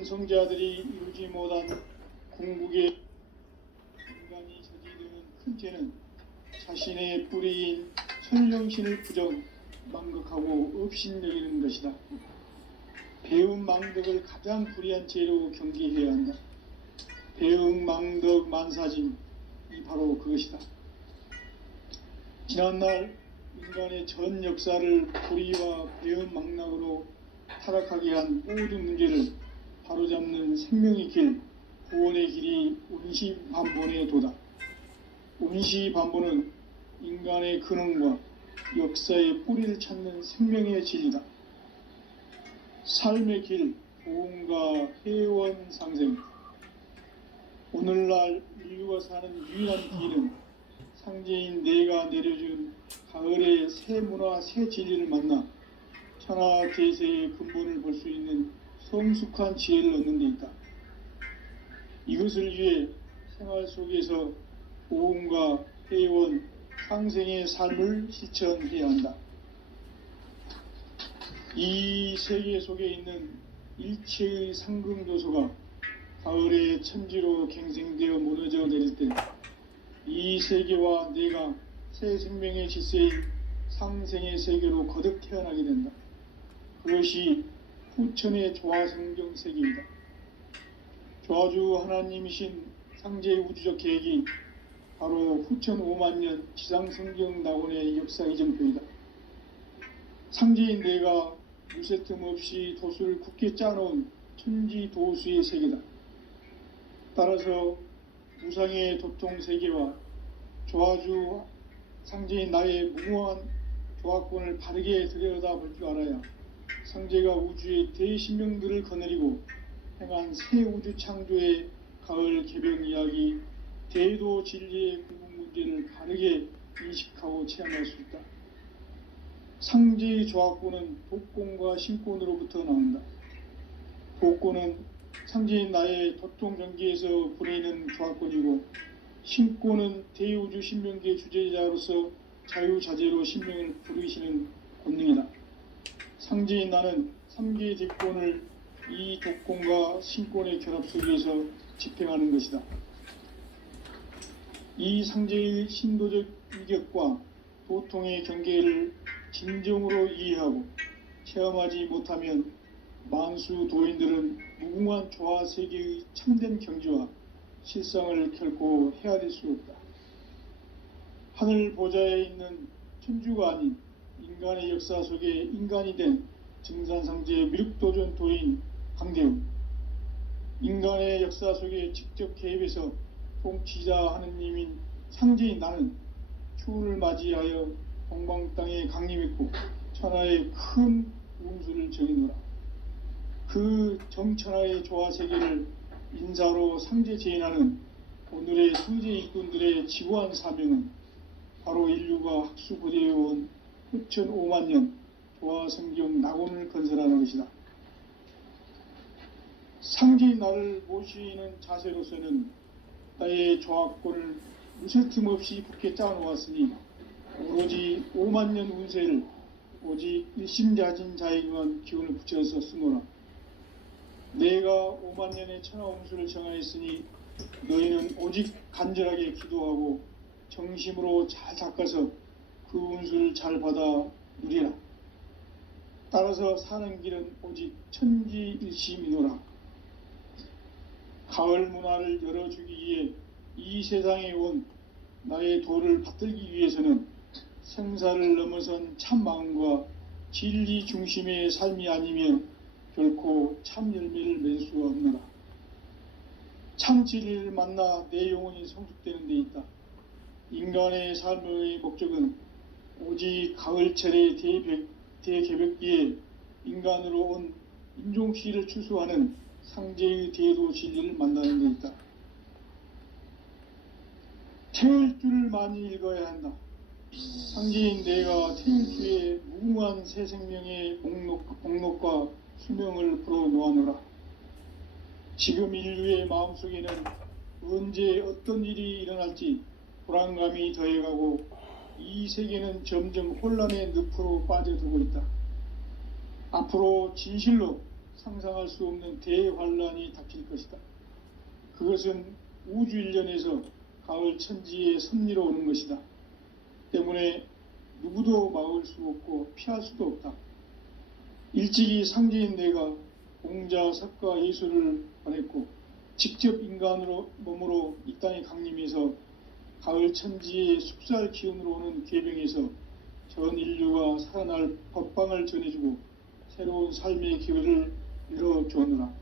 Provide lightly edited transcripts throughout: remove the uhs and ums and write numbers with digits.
성자들이 이루지 못한 궁극의 인간이 저지르는 큰 죄는 자신의 뿌리인 천령신을 부정, 망극하고 업신여기는 것이다. 배움 망덕을 가장 불의한 죄로 경계해야 한다. 배움 망덕 만사짐이 바로 그것이다. 지난날 인간의 전 역사를 불의와 배움 망락으로 타락하게 한 모든 문제를 바로잡는 생명의 길, 구원의 길이 운시반본의 도다. 운시반본은 인간의 근원과 역사의 뿌리를 찾는 생명의 진리다. 삶의 길, 보험과 회원 상생. 오늘날 인류가 사는 유일한 길은 상제인 내가 내려준 가을의 새 문화, 새 진리를 만나 천하 대세의 근본을 볼 수 있는 성숙한 지혜를 얻는 데 있다. 이것을 위해 생활 속에서 보험과 회원, 상생의 삶을 실천해야 한다. 이 세계 속에 있는 일체의 상승조소가 가을의 천지로 갱생되어 무너져 내릴 때 이 세계와 내가 새 생명의 질서인 상생의 세계로 거듭 태어나게 된다. 그것이 후천의 조화성경 세계이다. 조화주 하나님이신 상제의 우주적 계획이 바로 후천 5만년 지상성경 낙원의 역사 이정표이다. 상제인 내가 무쇠 틈 없이 도수를 굳게 짜놓은 천지도수의 세계다. 따라서 무상의 도통 세계와 조화주 상제인 나의 무모한 조화권을 바르게 들여다볼 줄 알아야 상제가 우주의 대신명들을 거느리고 행한 새 우주 창조의 가을 개변 이야기, 대도 진리의 궁극 문제를 바르게 인식하고 체험할 수 있다. 상제의 조화권은 독권과 신권으로부터 나온다. 독권은 상제인 나의 도통 경계에서 보내는 조화권이고, 신권은 대우주 신명기의 주제자로서 자유자재로 신명을 부르시는 권능이다. 상제인 나는 3개의 뒷권을 이 독권과 신권의 결합 속에서 집행하는 것이다. 이 상제의 신도적 위격과 도통의 경계를 진정으로 이해하고 체험하지 못하면 만수 도인들은 무궁한 조화 세계의 참된 경지와 실상을 결코 헤아릴 수 없다. 하늘 보좌에 있는 천주가 아닌 인간의 역사 속에 인간이 된 증산상제의 미륵도전 도인 강대웅, 인간의 역사 속에 직접 개입해서 통치자 하느님인 상제인 나는 추운을 맞이하여 동방 땅에 강림했고 천하의 큰 운수를 정해노라. 그 정천하의 조화세계를 인사로 상제 제인하는 오늘의 상제 일꾼들의 지구한 사명은 바로 인류가 학수고대해온 후천 5만년 조화성경 낙원을 건설하는 것이다. 상제인 나를 모시는 자세로서는 나의 조화권을 무쇠 틈 없이 굳게 짜놓았으니 오로지 5만년 운세를 오직 일심자진 자에게만 기운을 붙여서 쓰노라. 내가 5만년의 천하운수를 정하였으니 너희는 오직 간절하게 기도하고 정심으로 잘 닦아서 그 운수를 잘 받아 누리라. 따라서 사는 길은 오직 천지일심이노라. 가을 문화를 열어주기 위해 이 세상에 온 나의 도를 받들기 위해서는 생사를 넘어선 참 마음과 진리 중심의 삶이 아니면 결코 참 열매를 맺을 수가 없노라. 참 진리를 만나 내 영혼이 성숙되는 데 있다. 인간의 삶의 목적은 오직 가을철의 대개벽기에 인간으로 온 인종시를 추수하는 상제의 대도 진리를 만나는 데 있다. 태일 줄을 많이 읽어야 한다. 상제인 내가 태일주의 무궁한 새 생명의 목록과 수명을 풀어놓아노라. 지금 인류의 마음속에는 언제 어떤 일이 일어날지 불안감이 더해가고 이 세계는 점점 혼란의 늪으로 빠져들고 있다. 앞으로 진실로 상상할 수 없는 대환란이 닥칠 것이다. 그것은 우주 일련에서 가을 천지의 섭리로 오는 것이다. 때문에 누구도 막을 수 없고 피할 수도 없다. 일찍이 상제인 내가 공자, 석가, 예수를 보냈고 직접 인간으로 몸으로 이 땅에 강림해서 가을 천지의 숲살 기운으로 오는 계병에서 전 인류가 살아날 법방을 전해주고 새로운 삶의 기회를 열어주었노라.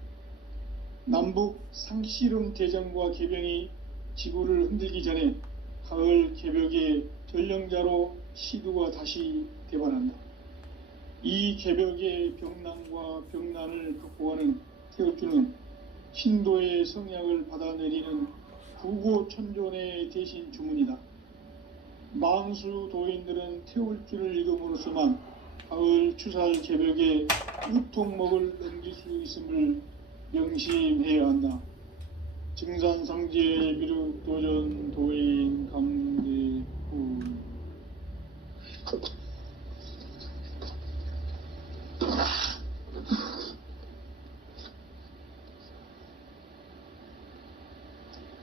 남북 상씨름 대전과 계병이 지구를 흔들기 전에 가을 개벽의 전령자로 시두가 다시 대반한다. 이 개벽의 병난과 병난을 극복하는 태울주는 신도의 성약을 받아내리는 구고천존의 대신 주문이다. 만수 도인들은 태울주를 읽음으로써만 가을 추살 개벽의 우통목을 넘길 수 있음을 명심해야 한다. 증산상제 미륵도전 도인 강대훈.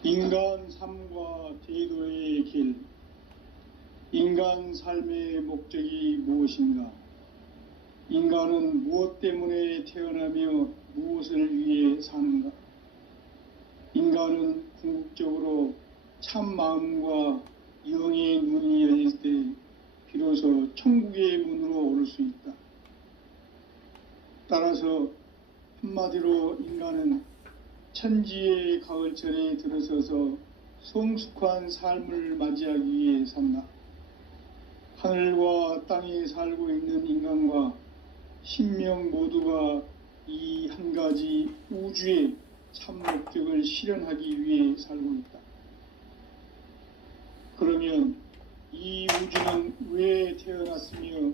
인간 삶과 제도의 길. 인간 삶의 목적이 무엇인가? 인간은 무엇 때문에 태어나며 무엇을 위해 사는가? 인간은 궁극적으로 참 마음과 영의 눈이 열릴 때 비로소 천국의 문으로 오를 수 있다. 따라서 한마디로 인간은 천지의 가을철에 들어서서 성숙한 삶을 맞이하기 위해 산다. 하늘과 땅에 살고 있는 인간과 신명 모두가 이 한 가지 우주의 참 목적을 실현하기 위해 살고 있다. 그러면 이 우주는 왜 태어났으며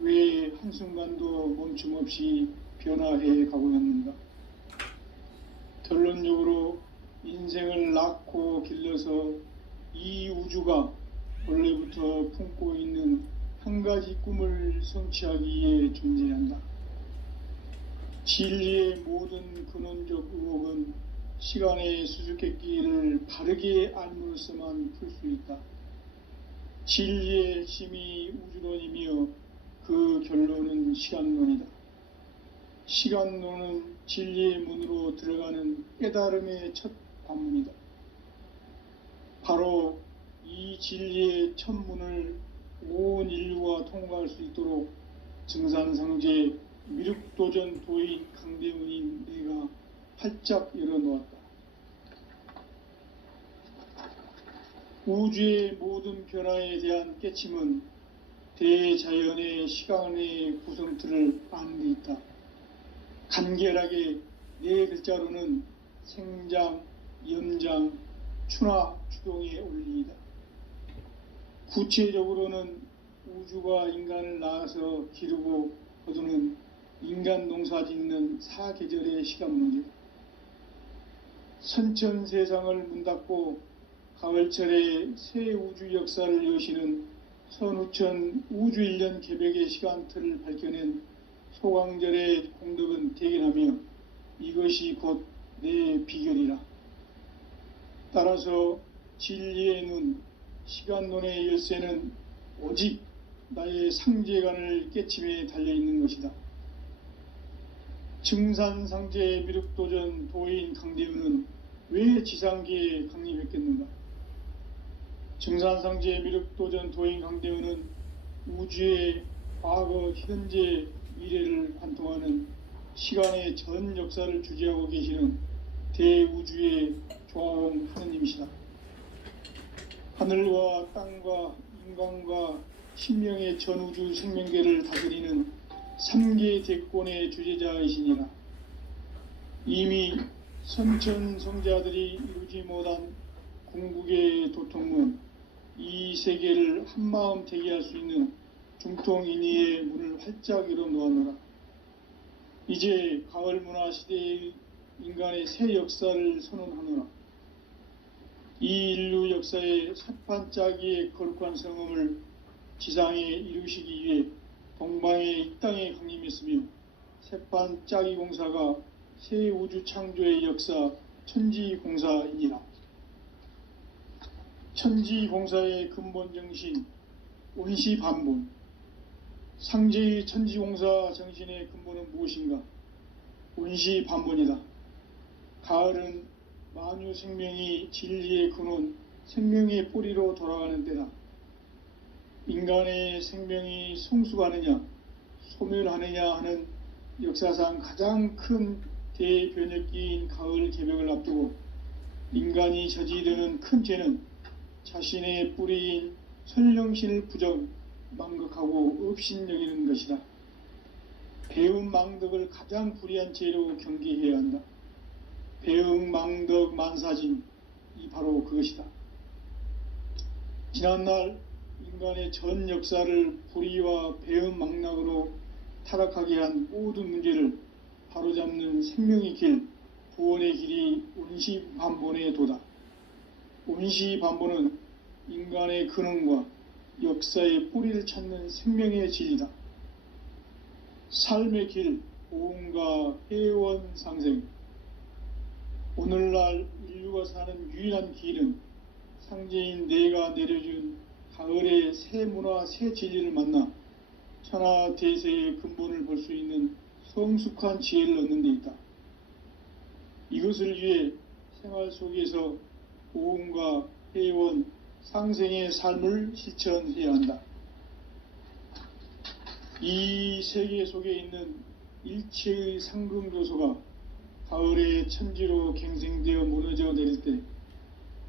왜 한순간도 멈춤 없이 변화해 가고 있는가? 결론적으로 인생을 낳고 길러서 이 우주가 원래부터 품고 있는 한 가지 꿈을 성취하기 위해 존재한다. 진리의 모든 근원적 의혹은 시간의 수수께끼를 바르게 알므로써만 풀 수 있다. 진리의 핵심이 우주론이며 그 결론은 시간론이다. 시간론은 진리의 문으로 들어가는 깨달음의 첫 관문이다. 바로 이 진리의 첫 문을 온 인류가 통과할 수 있도록 증산상제 미륵도전 도인 강대훈인 내가 활짝 열어놓았다. 우주의 모든 변화에 대한 깨침은 대자연의 시간의 구성틀을 아는 데 있다. 간결하게 네 글자로는 생장, 염장, 추나 추동의 원리이다. 구체적으로는 우주가 인간을 낳아서 기르고 거두는 인간 농사 짓는 사계절의 시간 문제다. 선천 세상을 문 닫고 가을철에 새 우주 역사를 여시는 선우천 우주일년 개벽의 시간틀을 밝혀낸 소강절의 공덕은 대견하며 이것이 곧 내 비결이라. 따라서 진리의 눈, 시간론의 열쇠는 오직 나의 상제관을 깨침에 달려있는 것이다. 증산상제 미륵도전 도인 강대훈은 왜 지상계에 강림했겠는가? 증산상제 미륵도전 도인 강대훈은 우주의 과거, 현재, 미래를 관통하는 시간의 전 역사를 주재하고 계시는 대우주의 조화원 하느님이시다. 하늘과 땅과 인간과 신명의 전우주 생명계를 다스리는 3계 대권의 주재자이시니라. 이미 선천성자들이 이루지 못한 궁극의 도통문, 이 세계를 한마음 되게 할 수 있는 중통인의의 문을 활짝 열어놓았노라. 이제 가을 문화 시대의 인간의 새 역사를 선언하노라. 이 인류 역사의 삿판짜기의 거룩한 성음을 지상에 이루시기 위해 동방의 이 땅에 강림했으며 세판 짜기 공사가 새 우주 창조의 역사 천지공사이니라. 천지공사의 근본 정신 온시반본. 상제의 천지공사 정신의 근본은 무엇인가? 온시반본이다. 가을은 만유 생명이 진리의 근원, 생명의 뿌리로 돌아가는 때다. 인간의 생명이 성숙하느냐, 소멸하느냐 하는 역사상 가장 큰 대변혁기인 가을 개벽을 앞두고 인간이 저지르는 큰 죄는 자신의 뿌리인 선령신을 부정, 망극하고 업신여기는 것이다. 배음 망덕을 가장 불의한 죄로 경계해야 한다. 배음 망덕 만사진, 이 바로 그것이다. 지난날 인간의 전 역사를 불의와 배음 망락으로 타락하게 한 모든 문제를 바로잡는 생명의 길, 구원의 길이 온시반본의 도다. 온시반본은 인간의 근원과 역사의 뿌리를 찾는 생명의 진리다. 삶의 길, 보험과 회원 상생. 오늘날 인류가 사는 유일한 길은 상제인 내가 내려준 가을의 새 문화, 새 진리를 만나 천하 대세의 근본을 볼 수 있는 성숙한 지혜를 얻는 데 있다. 이것을 위해 생활 속에서 보험과 회원, 상생의 삶을 실천해야 한다. 이 세계 속에 있는 일체의 상금교소가 가을의 천지로 갱생되어 무너져 내릴 때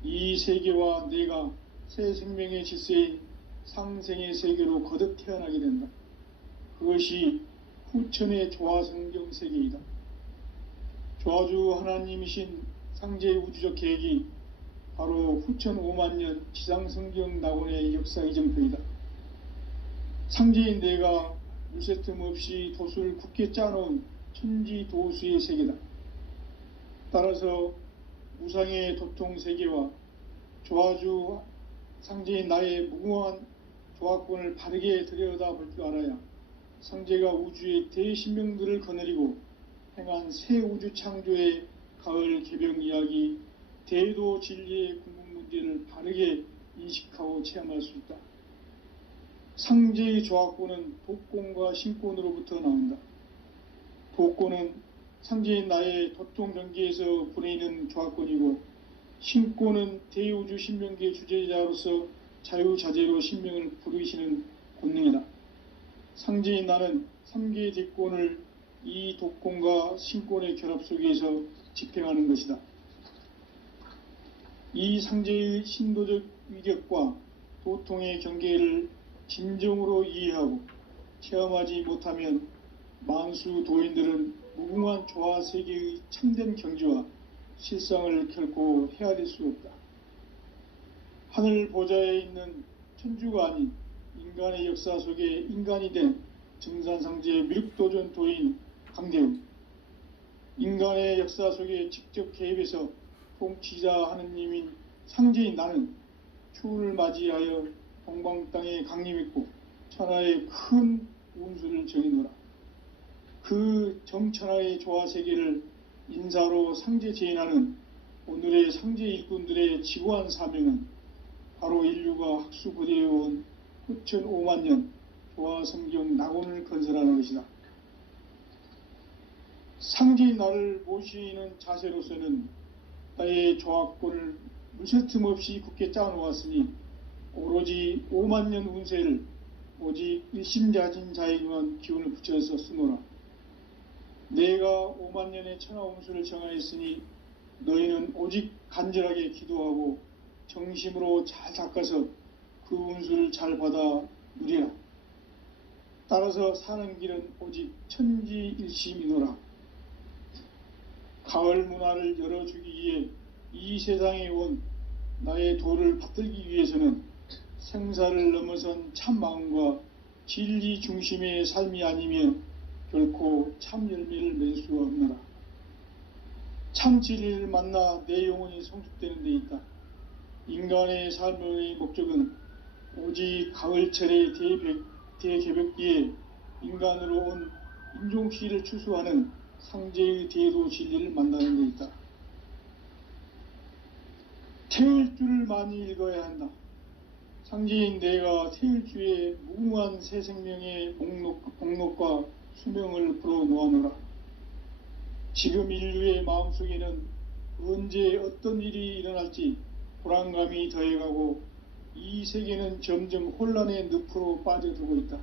이 세계와 내가 새 생명의 질서인 상생의 세계로 거듭 태어나게 된다. 그것이 후천의 조화성경 세계이다. 조화주 하나님이신 상제의 우주적 계획이 바로 후천 5만년 지상성경 낙원의 역사 이정표이다. 상제인 내가 물새 틈 없이 돛을 굳게 짜놓은 천지도수의 세계다. 따라서 무상의 도통세계와 조화주 상제인 나의 무궁한 조화권을 바르게 들여다볼 줄 알아야 상제가 우주의 대신명들을 거느리고 행한 새 우주 창조의 가을 개벽 이야기, 대도 진리의 궁극 문제를 바르게 인식하고 체험할 수 있다. 상제의 조화권은 도권과 신권으로부터 나온다. 도권은 상제인 나의 도통 경계에서 보내는 조화권이고, 신권은 대우주 신명계 주제자로서 자유자재로 신명을 부르시는 권능이다. 상제인 나는 3개의 대권을 이 도권과 신권의 결합 속에서 집행하는 것이다. 이 상제의 신도적 위격과 도통의 경계를 진정으로 이해하고 체험하지 못하면 만수 도인들은 무궁한 조화 세계의 참된 경지와 실상을 결코 헤아릴 수 없다. 하늘 보좌에 있는 천주가 아닌 인간의 역사 속에 인간이 된 증산상제의 미륵도전 도인 강대우, 인간의 역사 속에 직접 개입해서 통치자 하느님인 상제인 나는 추운을 맞이하여 동방 땅에 강림했고 천하의 큰 운수를 정해노라. 그 정천하의 조화세계를 인사로 상제 제인하는 오늘의 상제 일꾼들의 지고한 사명은 바로 인류가 학수고대해온 후천 5만년 조화성경 낙원을 건설하는 것이다. 상제인 나를 모시는 자세로서는 나의 조화권을 물새틈 없이 굳게 짜놓았으니 오로지 5만년 운세를 오직 일심자진 자에게만 기운을 붙여서 쓰노라. 내가 5만년의 천하 운수를 정하였으니 너희는 오직 간절하게 기도하고 정심으로 잘 닦아서 그 운수를 잘 받아 누리라. 따라서 사는 길은 오직 천지일심이노라. 가을 문화를 열어주기 위해 이 세상에 온 나의 도를 받들기 위해서는 생사를 넘어선 참 마음과 진리 중심의 삶이 아니면 결코 참 열매를 맺을 수가 없노라. 참 진리를 만나 내 영혼이 성숙되는 데 있다. 인간의 삶의 목적은 오직 가을철의 대개벽기에 인간으로 온 인종시를 추수하는 상제의 대도 진리를 만나는 데 있다. 태일주를 많이 읽어야 한다. 상제인 내가 태일주의 무궁한 새 생명의 목록과 수명을 풀어놓아노라. 지금 인류의 마음속에는 언제 어떤 일이 일어날지 불안감이 더해가고 이 세계는 점점 혼란의 늪으로 빠져들고 있다.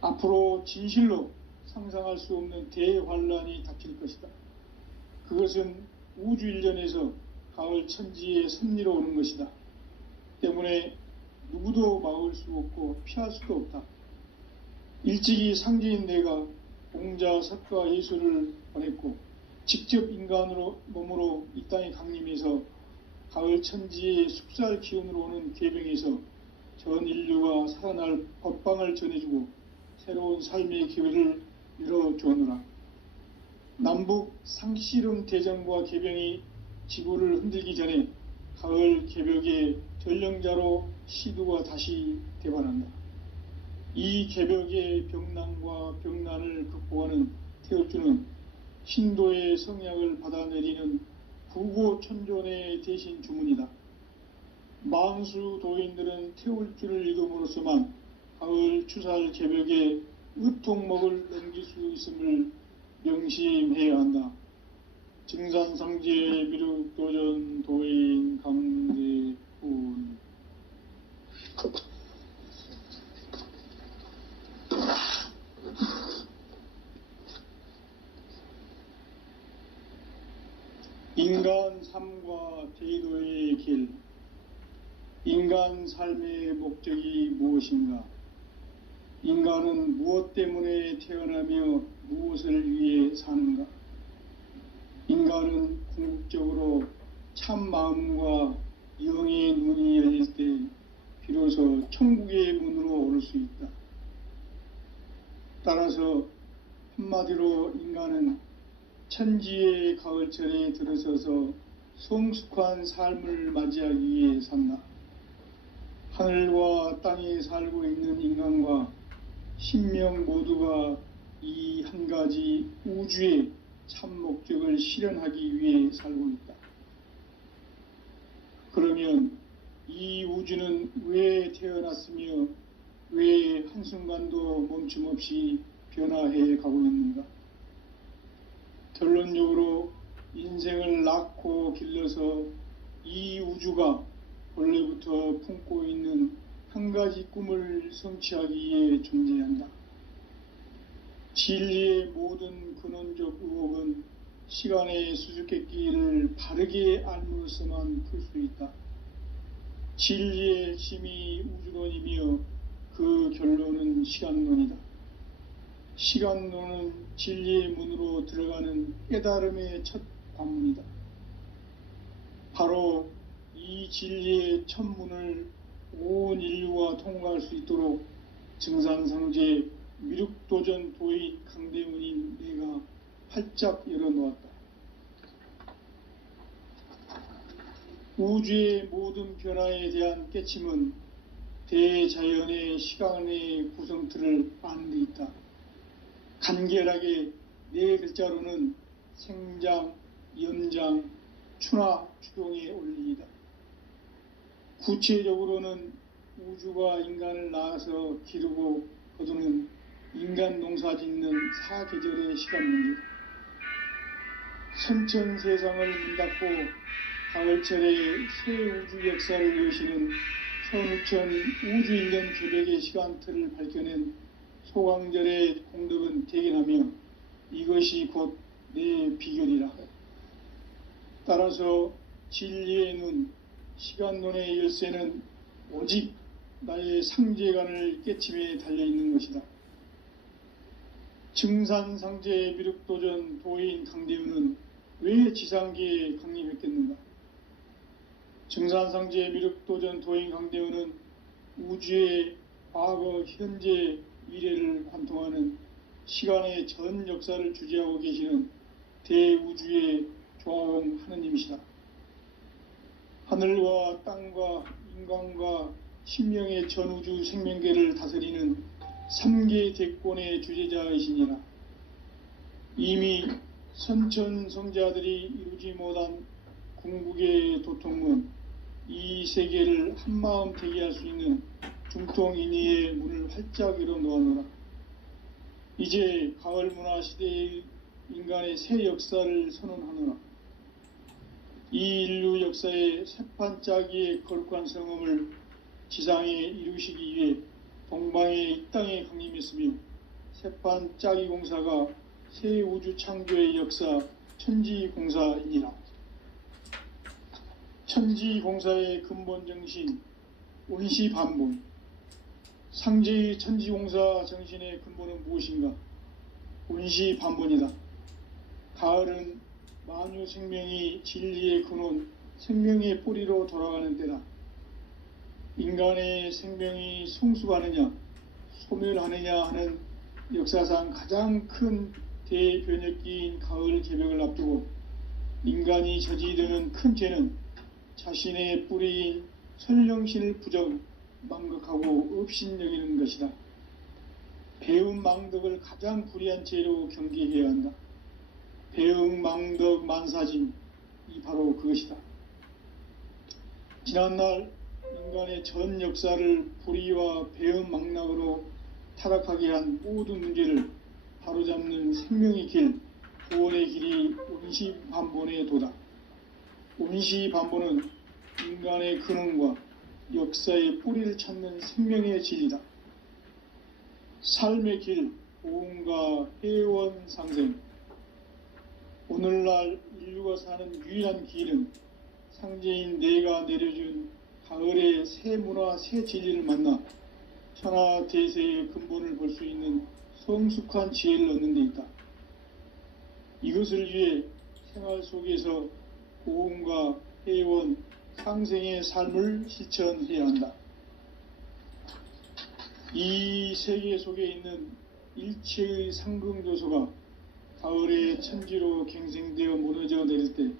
앞으로 진실로 상상할 수 없는 대환란이 닥칠 것이다. 그것은 우주 일련에서 가을 천지의 섭리로 오는 것이다. 때문에 누구도 막을 수 없고 피할 수도 없다. 일찍이 상제인 내가 공자, 석가, 예수를 보냈고 직접 인간으로 몸으로 이 땅에 강림해서 가을 천지의 숲살 기운으로 오는 계병에서 전 인류가 살아날 법방을 전해주고 새로운 삶의 기회를 열어주오노라. 남북 상씨름 대전과 계병이 지구를 흔들기 전에 가을 개벽의 전령자로 시두가 다시 대반한다. 이 개벽의 병난과 병난을 극복하는 태울주는 신도의 성약을 받아내리는 구고천존의 대신 주문이다. 만수 도인들은 태울주를 읽음으로써만 가을 추살 개벽의 으통목을 넘길 수 있음을 명심해야 한다. 증산상제 미륵도전 도인 강대훈. 인간 삶과 대도의 길. 인간 삶의 목적이 무엇인가? 인간은 무엇 때문에 태어나며 무엇을 위해 사는가? 인간은 궁극적으로 참 마음과 영의 눈이 열릴 때 비로소 천국의 문으로 오를 수 있다. 따라서 한마디로 인간은 천지의 가을철에 들어서서 성숙한 삶을 맞이하기 위해 산다. 하늘과 땅에 살고 있는 인간과 신명 모두가 이 한 가지 우주의 참 목적을 실현하기 위해 살고 있다. 그러면 이 우주는 왜 태어났으며 왜 한순간도 멈춤 없이 변화해 가고 있는가? 결론적으로 인생을 낳고 길러서 이 우주가 원래부터 품고 있는 한 가지 꿈을 성취하기 위해 존재한다. 진리의 모든 근원적 의혹은 시간의 수수께끼를 바르게 알므로써만 풀 수 있다. 진리의 핵심이 우주론이며 그 결론은 시간론이다. 시간론은 진리의 문으로 들어가는 깨달음의 첫 관문이다. 바로 이 진리의 첫 문을 온 인류가 통과할 수 있도록 증산상제 미륵도전 도인 강대훈인 내가 활짝 열어놓았다. 우주의 모든 변화에 대한 깨침은 대자연의 시간의 구성틀을 아는 데 있다. 간결하게 네 글자로는 생장, 연장, 추나 추동의 원리이다. 구체적으로는 우주가 인간을 낳아서 기르고 거두는 인간 농사 짓는 사계절의 시간 문제. 선천 세상을 문 닫고 가을철에 새 우주 역사를 여시는 선우천 우주 일년 개벽의 시간틀을 밝혀낸 소강절의 공덕은 대견하며 이것이 곧 내 비결이라. 따라서 진리의 눈, 시간론의 열쇠는 오직 나의 상제관을 깨침에 달려있는 것이다. 증산상제 미륵도전 도인 강대훈은 왜 지상계에 강림했겠는가? 증산상제 미륵도전 도인 강대훈은 우주의 과거, 현재, 미래를 관통하는 시간의 전 역사를 주재하고 계시는 대우주의 조화원 하느님이시다. 하늘과 땅과 인간과 신명의 전우주 생명계를 다스리는 삼계 대권의 주제자이시니라. 이미 선천성자들이 이루지 못한 궁극의 도통은 이 세계를 한마음 되게 할 수 있는 중통인의의 문을 활짝 열어 놓았노라. 이제 가을 문화 시대의 인간의 새 역사를 선언하노라. 이 인류 역사의 새판짜기의 거룩한 성음을 지상에 이루시기 위해 동방의 이 땅에 강림했으며 새판짜기 공사가 새 우주 창조의 역사 천지공사이니라. 천지공사의 근본 정신 온시반본. 상제의 천지공사 정신의 근본은 무엇인가? 온시반본이다. 가을은 만유 생명이 진리의 근원, 생명의 뿌리로 돌아가는 때다. 인간의 생명이 성숙하느냐, 소멸하느냐 하는 역사상 가장 큰 대변혁기인 가을 개벽을 앞두고 인간이 저지르는 큰 죄는 자신의 뿌리인 선령신을 부정, 망극하고 업신여기는 것이다. 배움 망덕을 가장 불의한 죄로 경계해야 한다. 배움 망덕 만사짐이 바로 그것이다. 지난날 인간의 전 역사를 불의와 배움 망락으로 타락하게 한 모든 문제를 바로잡는 생명의 길, 구원의 길이 온시반본의 도다. 온시반본은 인간의 근원과 역사의 뿌리를 찾는 생명의 진리다. 삶의 길, 보응과 회원 상생. 오늘날 인류가 사는 유일한 길은 상제인 내가 내려준 가을의 새 문화, 새 진리를 만나 천하 대세의 근본을 볼 수 있는 성숙한 지혜를 얻는 데 있다. 이것을 위해 생활 속에서 보응과 회원, 상생의 삶을 실천해야 한다. 이 세계 속에 있는 일체의 상승조소가 가을의 천지로 갱생되어 무너져 내릴 때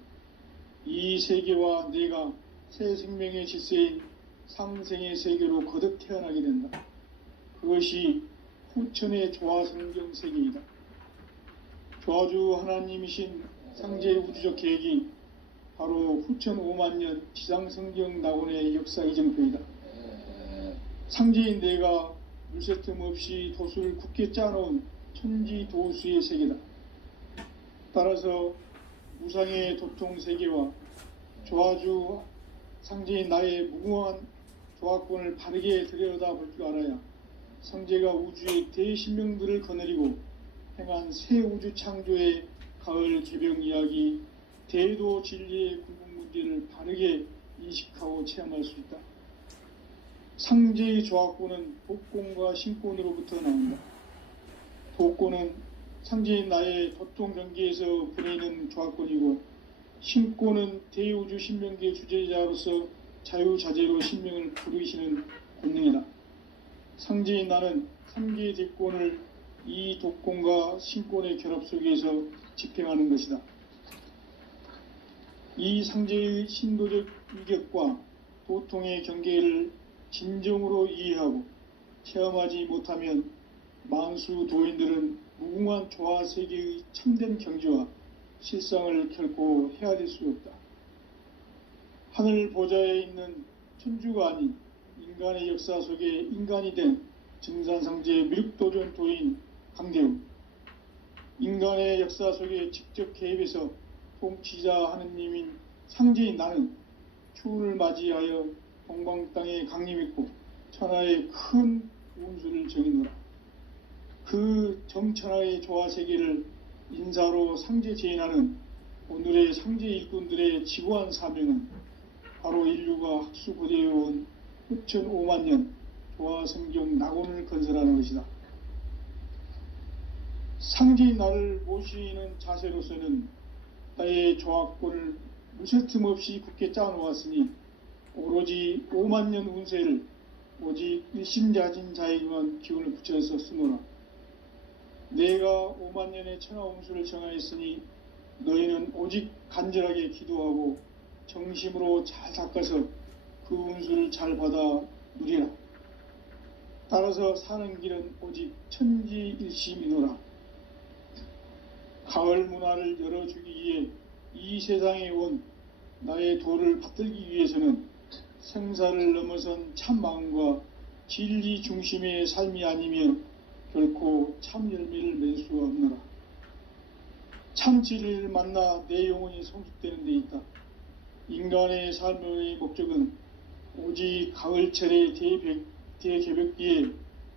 이 세계와 내가 새 생명의 질서인 상생의 세계로 거듭 태어나게 된다. 그것이 후천의 조화성경 세계이다. 조화주 하나님이신 상제의 우주적 계획이 바로 후천 5만년 지상성경 낙원의 역사 이정표이다. 상제인 내가 물새 틈 없이 도수를 굳게 짜놓은 천지도수의 세계다. 따라서 무상의 도통 세계와 조화주 상제인 나의 무궁한 조화권을 바르게 들여다볼 줄 알아야 상제가 우주의 대신명들을 거느리고 행한 새 우주 창조의 가을 개병 이야기, 대도 진리의 궁극 문제를 바르게 인식하고 체험할 수 있다. 상제의 조화권은 독권과 신권으로부터 나온다. 독권은 상제인 나의 도통 경계에서 보내는 조화권이고, 신권은 대우주 신명계 주제자로서 자유자재로 신명을 부르시는 권능이다. 상제인 나는 3개의 대권을 이 독권과 신권의 결합 속에서 집행하는 것이다. 이 상제의 신도적 위격과 도통의 경계를 진정으로 이해하고 체험하지 못하면 만수 도인들은 무궁한 조화세계의 참된 경지와 실상을 결코 헤아릴 수 없다. 하늘 보좌에 있는 천주가 아닌 인간의 역사 속에 인간이 된 증산상제의 미륵도전 도인 강대우, 인간의 역사 속에 직접 개입해서 통치자 하느님인 상제인 나는 추운을 맞이하여 동방 땅에 강림했고 천하의 큰 운수를 정의노라. 그 정천하의 조화세계를 인사로 상제 제인하는 오늘의 상제 일꾼들의 지구한 사명은 바로 인류가 학수고대해온 후천 5만년 조화성경 낙원을 건설하는 것이다. 상제인 나를 모시는 자세로서는 나의 조화권을 무쇠틈 없이 굳게 짜놓았으니 오로지 5만년 운세를 오직 일심자진 자에게만 기운을 붙여서 쓰노라. 내가 5만년의 천하 운수를 정하였으니 너희는 오직 간절하게 기도하고 정심으로 잘 닦아서 그 운수를 잘 받아 누리라. 따라서 사는 길은 오직 천지일심이노라. 가을 문화를 열어주기 위해 이 세상에 온 나의 도를 받들기 위해서는 생사를 넘어선 참 마음과 진리 중심의 삶이 아니면 결코 참 열매를 맺을 수가 없노라. 참 진리를 만나 내 영혼이 성숙되는 데 있다. 인간의 삶의 목적은 오직 가을철의 대개벽기에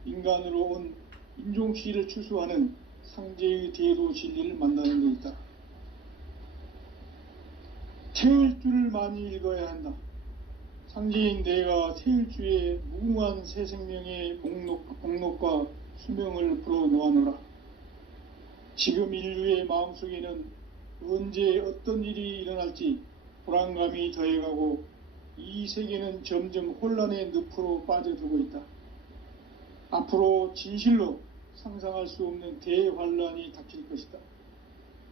인간으로 온 인종시를 추수하는 상제의 대도 진리를 만나는 데 있다. 태일주를 많이 읽어야 한다. 상제인 내가 태일주의 무궁한 새 생명의 목록과 수명을 풀어놓아노라. 지금 인류의 마음속에는 언제 어떤 일이 일어날지 불안감이 더해가고 이 세계는 점점 혼란의 늪으로 빠져들고 있다. 앞으로 진실로 상상할 수 없는 대환란이 닥칠 것이다.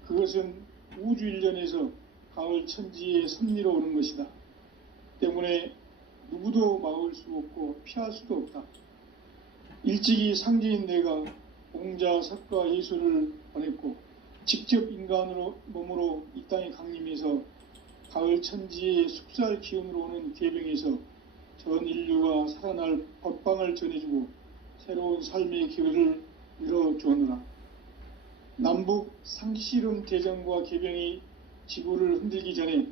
그것은 우주 일련에서 가을 천지의 섭리로 오는 것이다. 때문에 누구도 막을 수 없고 피할 수도 없다. 일찍이 상제인 내가 공자, 석가, 예수를 보냈고 직접 인간으로 몸으로 이 땅에 강림해서 가을 천지의 숙살 기운으로 오는 계병에서 전 인류가 살아날 법방을 전해주고 새로운 삶의 기회를 열어주었노라. 남북 상씨름 대전과 계병이 지구를 흔들기 전에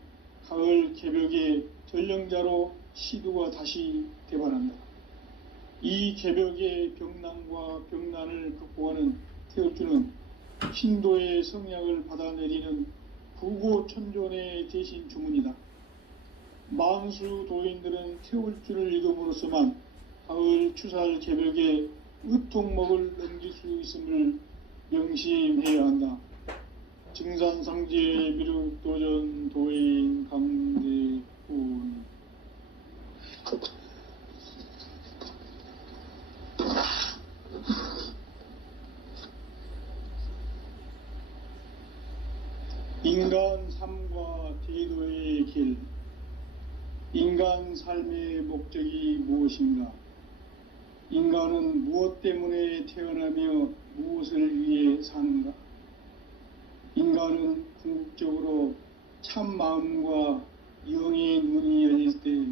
가을 개벽의 전령자로 시두가 다시 대발한다. 이 개벽의 병난과 병난을 극복하는 태울주는 신도의 성약을 받아내리는 부고천존의 대신 주문이다. 만수 도인들은 태울주를 읽음으로써만 가을 추살 개벽에 의통목을 넘길 수 있음을 명심해야 한다. 증산상제 미륵도전 도인 강대군. 인간 삶과 제도의 길. 인간 삶의 목적이 무엇인가? 인간은 무엇 때문에 태어나며 무엇을 위해 사는가? 인간은 궁극적으로 참 마음과 영의 문이 열릴 때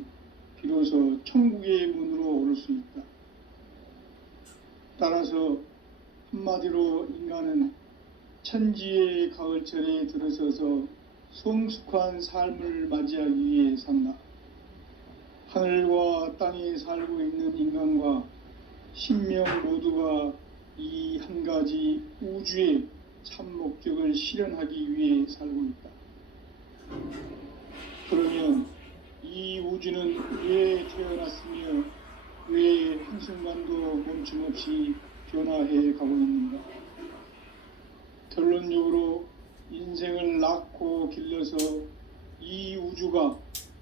비로소 천국의 문으로 오를 수 있다. 따라서 한마디로 인간은 천지의 가을철에 들어서서 성숙한 삶을 맞이하기 위해 산다. 하늘과 땅에 살고 있는 인간과 신명 모두가 이 한 가지 우주의 참 목적을 실현하기 위해 살고 있다. 그러면 이 우주는 왜 태어났으며 왜 한순간도 멈춤없이 변화해 가고 있는가? 결론적으로 인생을 낳고 길러서 이 우주가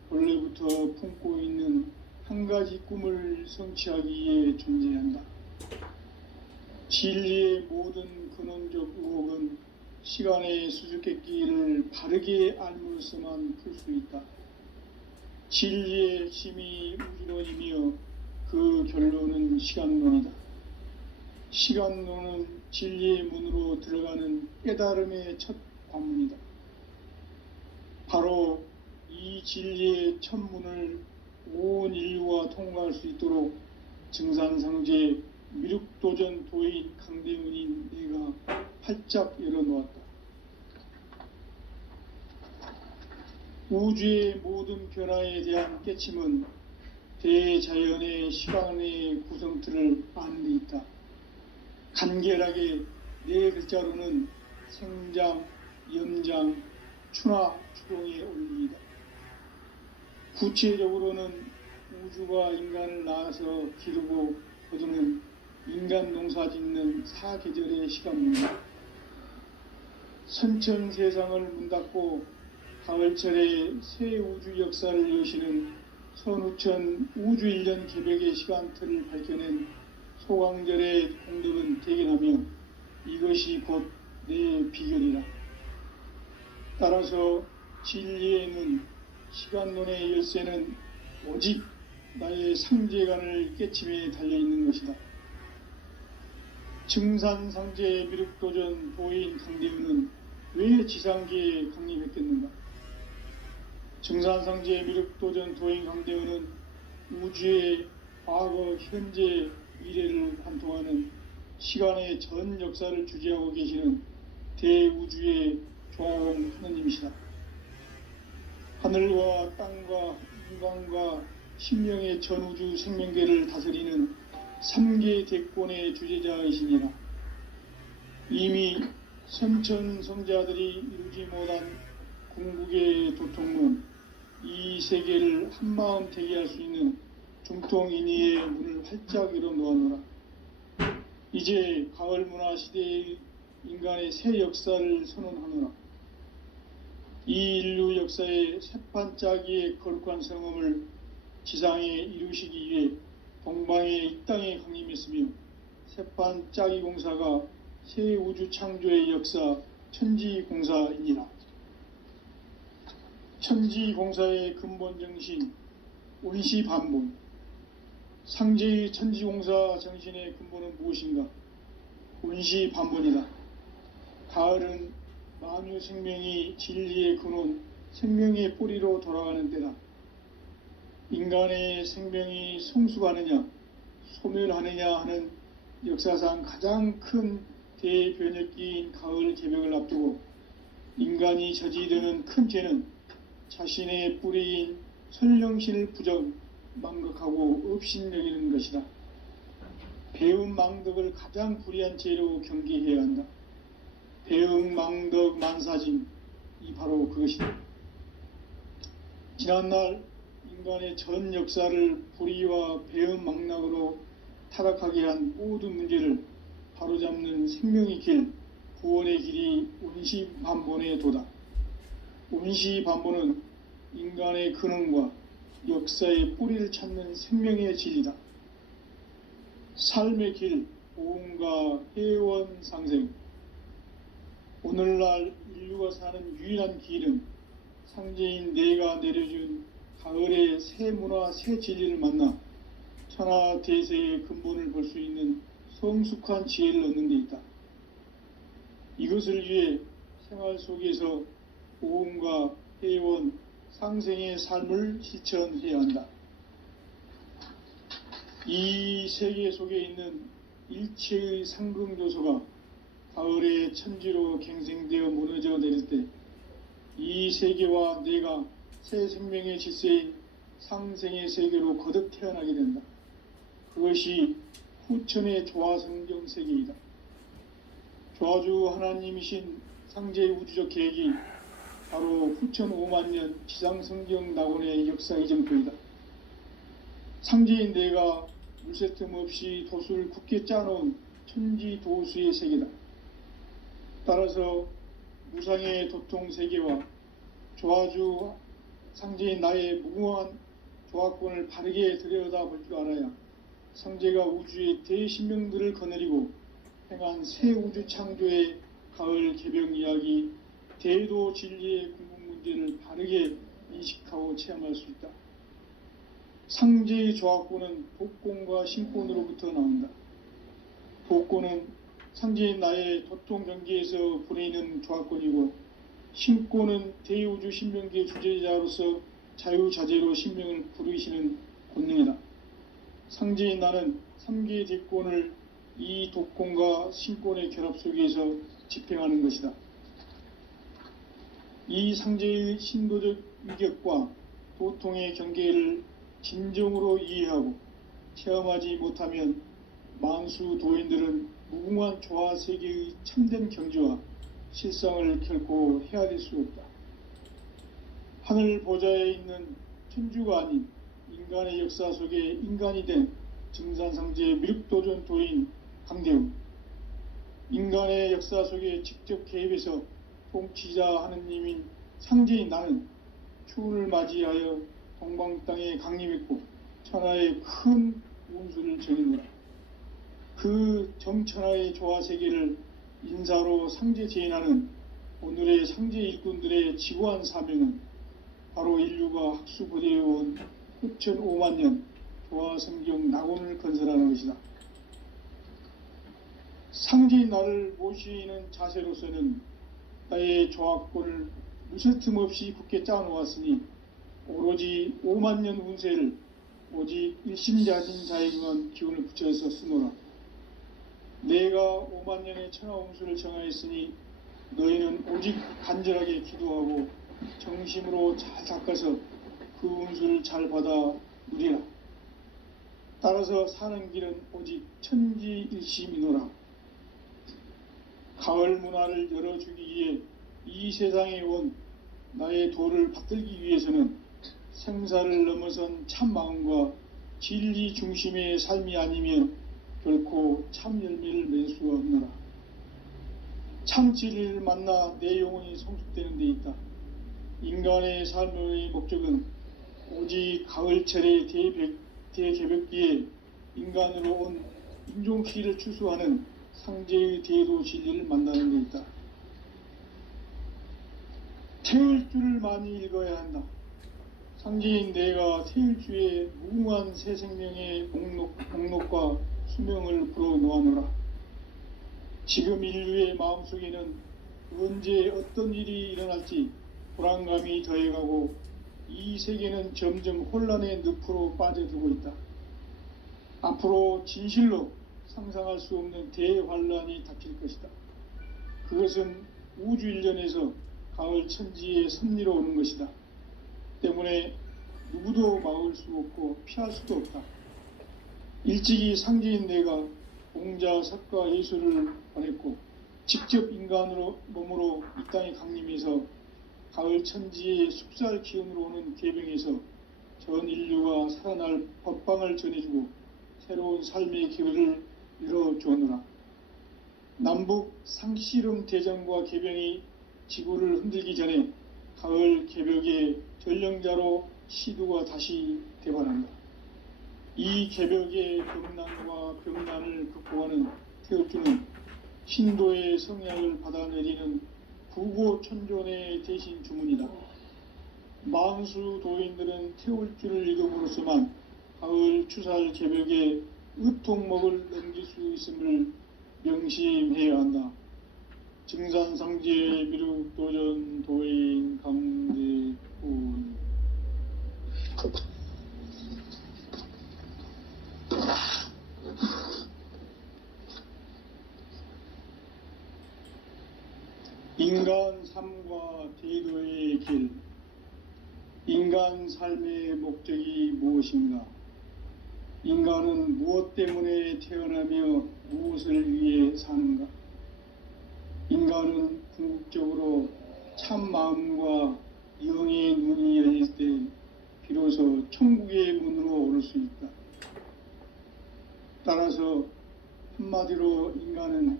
원래부터 품고 있는 한 가지 꿈을 성취하기 위해 존재한다. 진리의 모든 근원적 의혹은 시간의 수수께끼를 바르게 알므로서만 풀 수 있다. 진리의 핵심이 우주론이며 그 결론은 시간론이다. 시간론은 진리의 문으로 들어가는 깨달음의 첫 관문이다. 바로 이 진리의 첫 문을 온 인류가 통과할 수 있도록 증산상제 미륵도전 도인 강대문인 내가 활짝 열어놓았다. 우주의 모든 변화에 대한 깨침은 대자연의 시간의 구성틀을 아는 데 있다. 간결하게 네 글자로는 생장, 염장, 추나, 추동의 원리이다. 구체적으로는 우주가 인간을 낳아서 기르고 거두는 인간 농사 짓는 사계절의 시간입니다. 선천 세상을 문 닫고 가을철에 새 우주 역사를 여시는 선우천 우주일년 개벽의 시간틀을 밝혀낸 소강절의 공덕은 대견하며 이것이 곧 내 비결이라. 따라서 진리의 눈, 시간론의 열쇠는 오직 나의 상제관을 깨침에 달려있는 것이다. 증산상제 미륵도전 도인 강대우는 왜 지상계에 강림했겠는가? 증산상제 미륵도전 도인 강대우는 우주의 과거, 현재, 미래를 관통하는 시간의 전 역사를 주재하고 계시는 대우주의 조화공 하느님이시다. 하늘과 땅과 인간과 신명의 전우주 생명계를 다스리는 3계 대권의 주재자이시니라. 이미 선천성자들이 이루지 못한 궁극의 도통론, 이 세계를 한마음 대기할 수 있는 중통인의의 문을 활짝 열어 놓았노라. 이제 가을 문화 시대의 인간의 새 역사를 선언하노라. 이 인류 역사의 새판짜기의 거룩한 성음을 지상에 이루시기 위해 동방의 이 땅에 강림했으며, 새판짜기 공사가 새 우주 창조의 역사 천지공사이니라. 천지공사의 근본 정신 온시반본. 상제의 천지공사 정신의 근본은 무엇인가? 온시반본이다. 가을은 만유 생명이 진리의 근원, 생명의 뿌리로 돌아가는 때다. 인간의 생명이 성숙하느냐, 소멸하느냐 하는 역사상 가장 큰 대변혁기인 가을 개벽을 앞두고 인간이 저지르는 큰 죄는 자신의 뿌리인 선령신을 부정, 망극하고 업신여기는 것이다. 배음 망덕을 가장 불의한 죄로 경계해야 한다. 배음 망덕 만사진, 이 바로 그것이다. 지난날 인간의 전 역사를 불의와 배음 망락으로 타락하게 한 모든 문제를 바로잡는 생명의 길, 구원의 길이 온시반본의 도다. 온시반본은 인간의 근원과 역사의 뿌리를 찾는 생명의 진리다. 삶의 길, 보험과 회원 상생. 오늘날 인류가 사는 유일한 길은 상제인 내가 내려준 가을의 새 문화, 새 진리를 만나 천하 대세의 근본을 볼 수 있는 성숙한 지혜를 얻는 데 있다. 이것을 위해 생활 속에서 보험과 회원, 상생의 삶을 실천해야 한다. 이 세계 속에 있는 일체의 상금 요소가 가을의 천지로 갱생되어 무너져 내릴 때 이 세계와 내가 새 생명의 질서인 상생의 세계로 거듭 태어나게 된다. 그것이 후천의 조화성경 세계이다. 조화주 하나님이신 상제의 우주적 계획이 바로 후천 5만년 지상성경 낙원의 역사 이정표이다. 상제인 내가 물새 틈 없이 도수를 굳게 짜놓은 천지 도수의 세계다. 따라서 무상의 도통 세계와 조화주 상제인 나의 무궁한 조화권을 바르게 들여다볼 줄 알아야 상제가 우주의 대신명들을 거느리고 행한 새 우주 창조의 가을 개벽 이야기, 대도 진리의 궁극 문제를 바르게 인식하고 체험할 수 있다. 상제의 조화권은 복권과 신권으로부터 나온다. 복권은 상제인 나의 도통 경계에서 보내는 조화권이고, 신권은 대우주 신명계 주제자로서 자유자재로 신명을 부르시는 권능이다. 상제인 나는 3계 대권을 이 도권과 신권의 결합 속에서 집행하는 것이다. 이 상제의 신도적 위격과 도통의 경계를 진정으로 이해하고 체험하지 못하면 만수 도인들은 무궁한 조화 세계의 참된 경지와 실상을 결코 헤아릴 수 없다. 하늘 보좌에 있는 천주가 아닌 인간의 역사 속에 인간이 된 증산상제 미륵도전 도인 강대우, 인간의 역사 속에 직접 개입해서 통치자 하느님인 상제인 나는 추운을 맞이하여 동방 땅에 강림했고 천하의 큰 운수를 전했노라. 그 정천하의 조화 세계를 인사로 상제 제인하는 오늘의 상제 일꾼들의 지고한 사명은 바로 인류가 학수고대해온 후천 5만년 도화성경 낙원을 건설하는 것이다. 상지 나를 모시는 자세로서는 나의 조합권을 무쇠틈 없이 굳게 짜놓았으니 오로지 5만 년 운세를 오직 일심자진 자에게만 기운을 붙여서 쓰노라. 내가 5만 년의 천하운수를 정하였으니 너희는 오직 간절하게 기도하고 정심으로 잘 닦아서 그 운수를 잘 받아 누리라. 따라서 사는 길은 오직 천지일심이노라. 가을 문화를 열어주기 위해 이 세상에 온 나의 도를 받들기 위해서는 생사를 넘어선 참 마음과 진리 중심의 삶이 아니면 결코 참 열매를 맺을 수가 없노라. 참 진리를 만나 내 영혼이 성숙되는 데 있다. 인간의 삶의 목적은 오직 가을철의 대개벽기에 인간으로 온 인종시를 추수하는 상제의 대도 진리를 만나는 데 있다. 태일주를 많이 읽어야 한다. 상제인 내가 태일주의 무궁한 새 생명의 목록과 수명을 불어놓아노라. 지금 인류의 마음속에는 언제 어떤 일이 일어날지 불안감이 더해가고 이 세계는 점점 혼란의 늪으로 빠져들고 있다. 앞으로 진실로 상상할 수 없는 대환란이 닥칠 것이다. 그것은 우주 일련에서 가을 천지의 섭리로 오는 것이다. 때문에 누구도 막을 수 없고 피할 수도 없다. 일찍이 상제인 내가 공자, 석가, 예수를 보냈고 직접 인간으로 몸으로 이 땅에 강림해서 가을 천지의 숙살 기운으로 오는 계병에서 전 인류가 살아날 법방을 전해주고 새로운 삶의 기회를 열어주었노라. 남북 상씨름 대전과 계병이 지구를 흔들기 전에 가을 개벽의 전령자로 시두가 다시 대발한다. 이 개벽의 병난과 병난을 극복하는 태엽주는 신도의 성약을 받아내리는 부고천존의 대신 주문이다. 만수 도인들은 태울주를 읽음으로써만 가을 추살 개벽의 의통목을 넘길 수 있음을 명심해야 한다. 증산상제 미륵도전 도인 강대훈. 인간 삶과 대도의 길. 인간 삶의 목적이 무엇인가? 인간은 무엇 때문에 태어나며 무엇을 위해 사는가? 인간은 궁극적으로 참 마음과 영의 눈이 열릴 때 비로소 천국의 문으로 오를 수 있다. 따라서 한마디로 인간은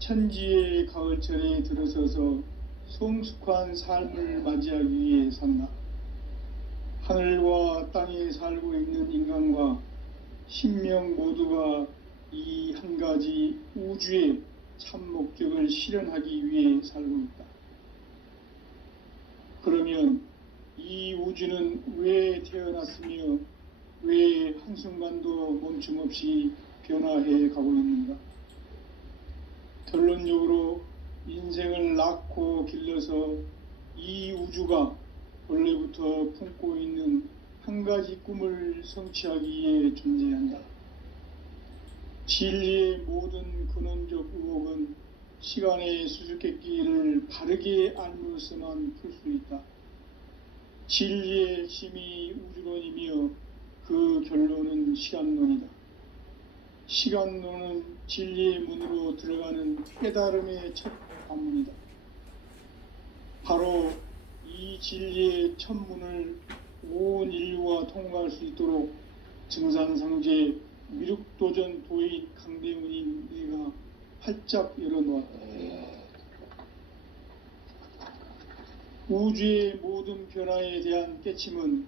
천지의 가을철에 들어서서 성숙한 삶을 맞이하기 위해 산다. 하늘과 땅에 살고 있는 인간과 신명 모두가 이 한 가지 우주의 참 목적을 실현하기 위해 살고 있다. 그러면 이 우주는 왜 태어났으며 왜 한순간도 멈춤없이 변화해 가고 있는가? 결론적으로 인생을 낳고 길러서 이 우주가 원래부터 품고 있는 한 가지 꿈을 성취하기 위해 존재한다. 진리의 모든 근원적 의혹은 시간의 수수께끼를 바르게 알므로서만 풀 수 있다. 진리의 핵심이 우주론이며 그 결론은 시간론이다. 시간론은 진리의 문으로 들어가는 깨달음의 첫 관문이다. 바로 이 진리의 첫 문을 온 인류가 통과할 수 있도록 증산상제 미륵도전 도인 강대훈인 내가 활짝 열어놓았다. 우주의 모든 변화에 대한 깨침은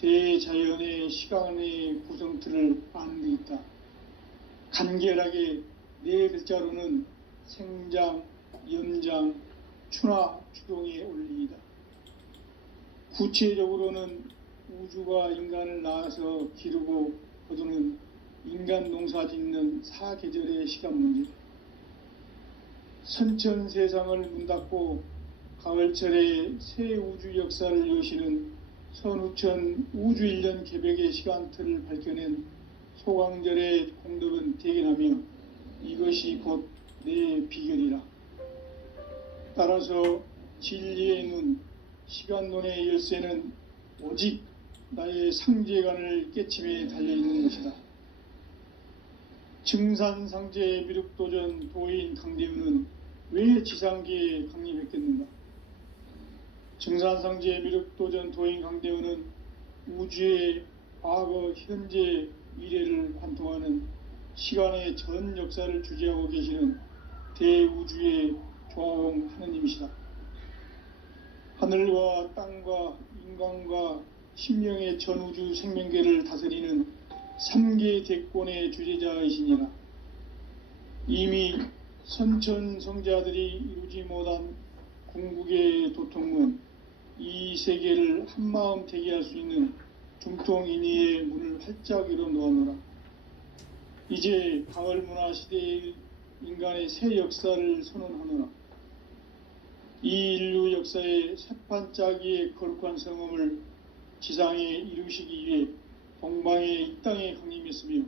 대자연의 시간의 구성틀을 아는 데 있다. 간결하게 네 글자로는 생장, 연장, 추나 추동의 원리이다. 구체적으로는 우주가 인간을 낳아서 기르고 거두는 인간 농사 짓는 사계절의 시간 문제, 선천 세상을 문 닫고 가을철에 새 우주 역사를 여시는 선우천 우주 1년 개벽의 시간틀을 밝혀낸 소강절의 공덕은 대견하며 이것이 곧 내 비결이라. 따라서 진리의 눈, 시간론의 열쇠는 오직 나의 상제관을 깨침에 달려있는 것이다. 증산상제 미륵도전 도인 강대우는 왜 지상계에 강림했겠는가? 증산상제 미륵도전 도인 강대우는 우주의 과거, 현재, 미래를 관통하는 시간의 전 역사를 주재하고 계시는 대우주의 조화홍 하느님이시다. 하늘과 땅과 인간과 심령의 전우주 생명계를 다스리는 3계 대권의 주재자이시니라. 이미 선천성자들이 이루지 못한 궁극의 도통은 이 세계를 한마음 되게 할 수 있는 중통인의의 문을 활짝 열어 놓았노라. 이제 가을 문화 시대의 인간의 새 역사를 선언하노라. 이 인류 역사의 새판짜기의 거룩한 성음을 지상에 이루시기 위해 동방의 이 땅에 강림했으며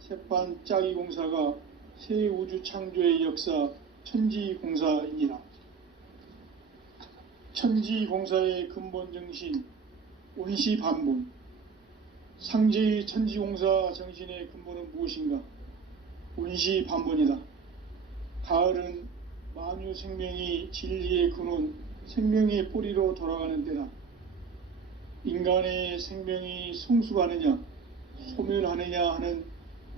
새판짜기 공사가 새 우주 창조의 역사 천지공사이니라. 천지공사의 근본 정신 온시반본. 상제의 천지공사 정신의 근본은 무엇인가? 온시반본이다. 가을은 만유 생명이 진리의 근원, 생명의 뿌리로 돌아가는 때다. 인간의 생명이 성숙하느냐, 소멸하느냐 하는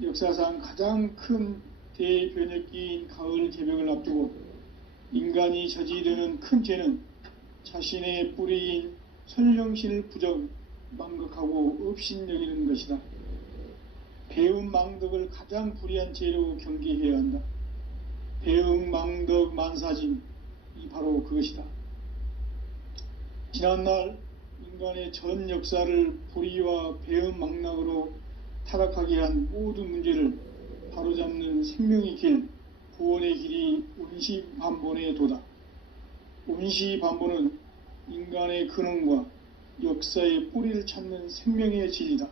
역사상 가장 큰 대변혁기인 가을 개벽을 앞두고 인간이 저지르는 큰 죄는 자신의 뿌리인 선령신을 망각하고 업신여기는 것이다. 배음 망덕을 가장 불의한 죄로 경계해야 한다. 배음 망덕 만사진, 이 바로 그것이다. 지난날 인간의 전 역사를 불의와 배음 망락으로 타락하게 한 모든 문제를 바로잡는 생명의 길, 구원의 길이 온시반본의 도다. 온시반본은 인간의 근원과 역사의 뿌리를 찾는 생명의 진리다.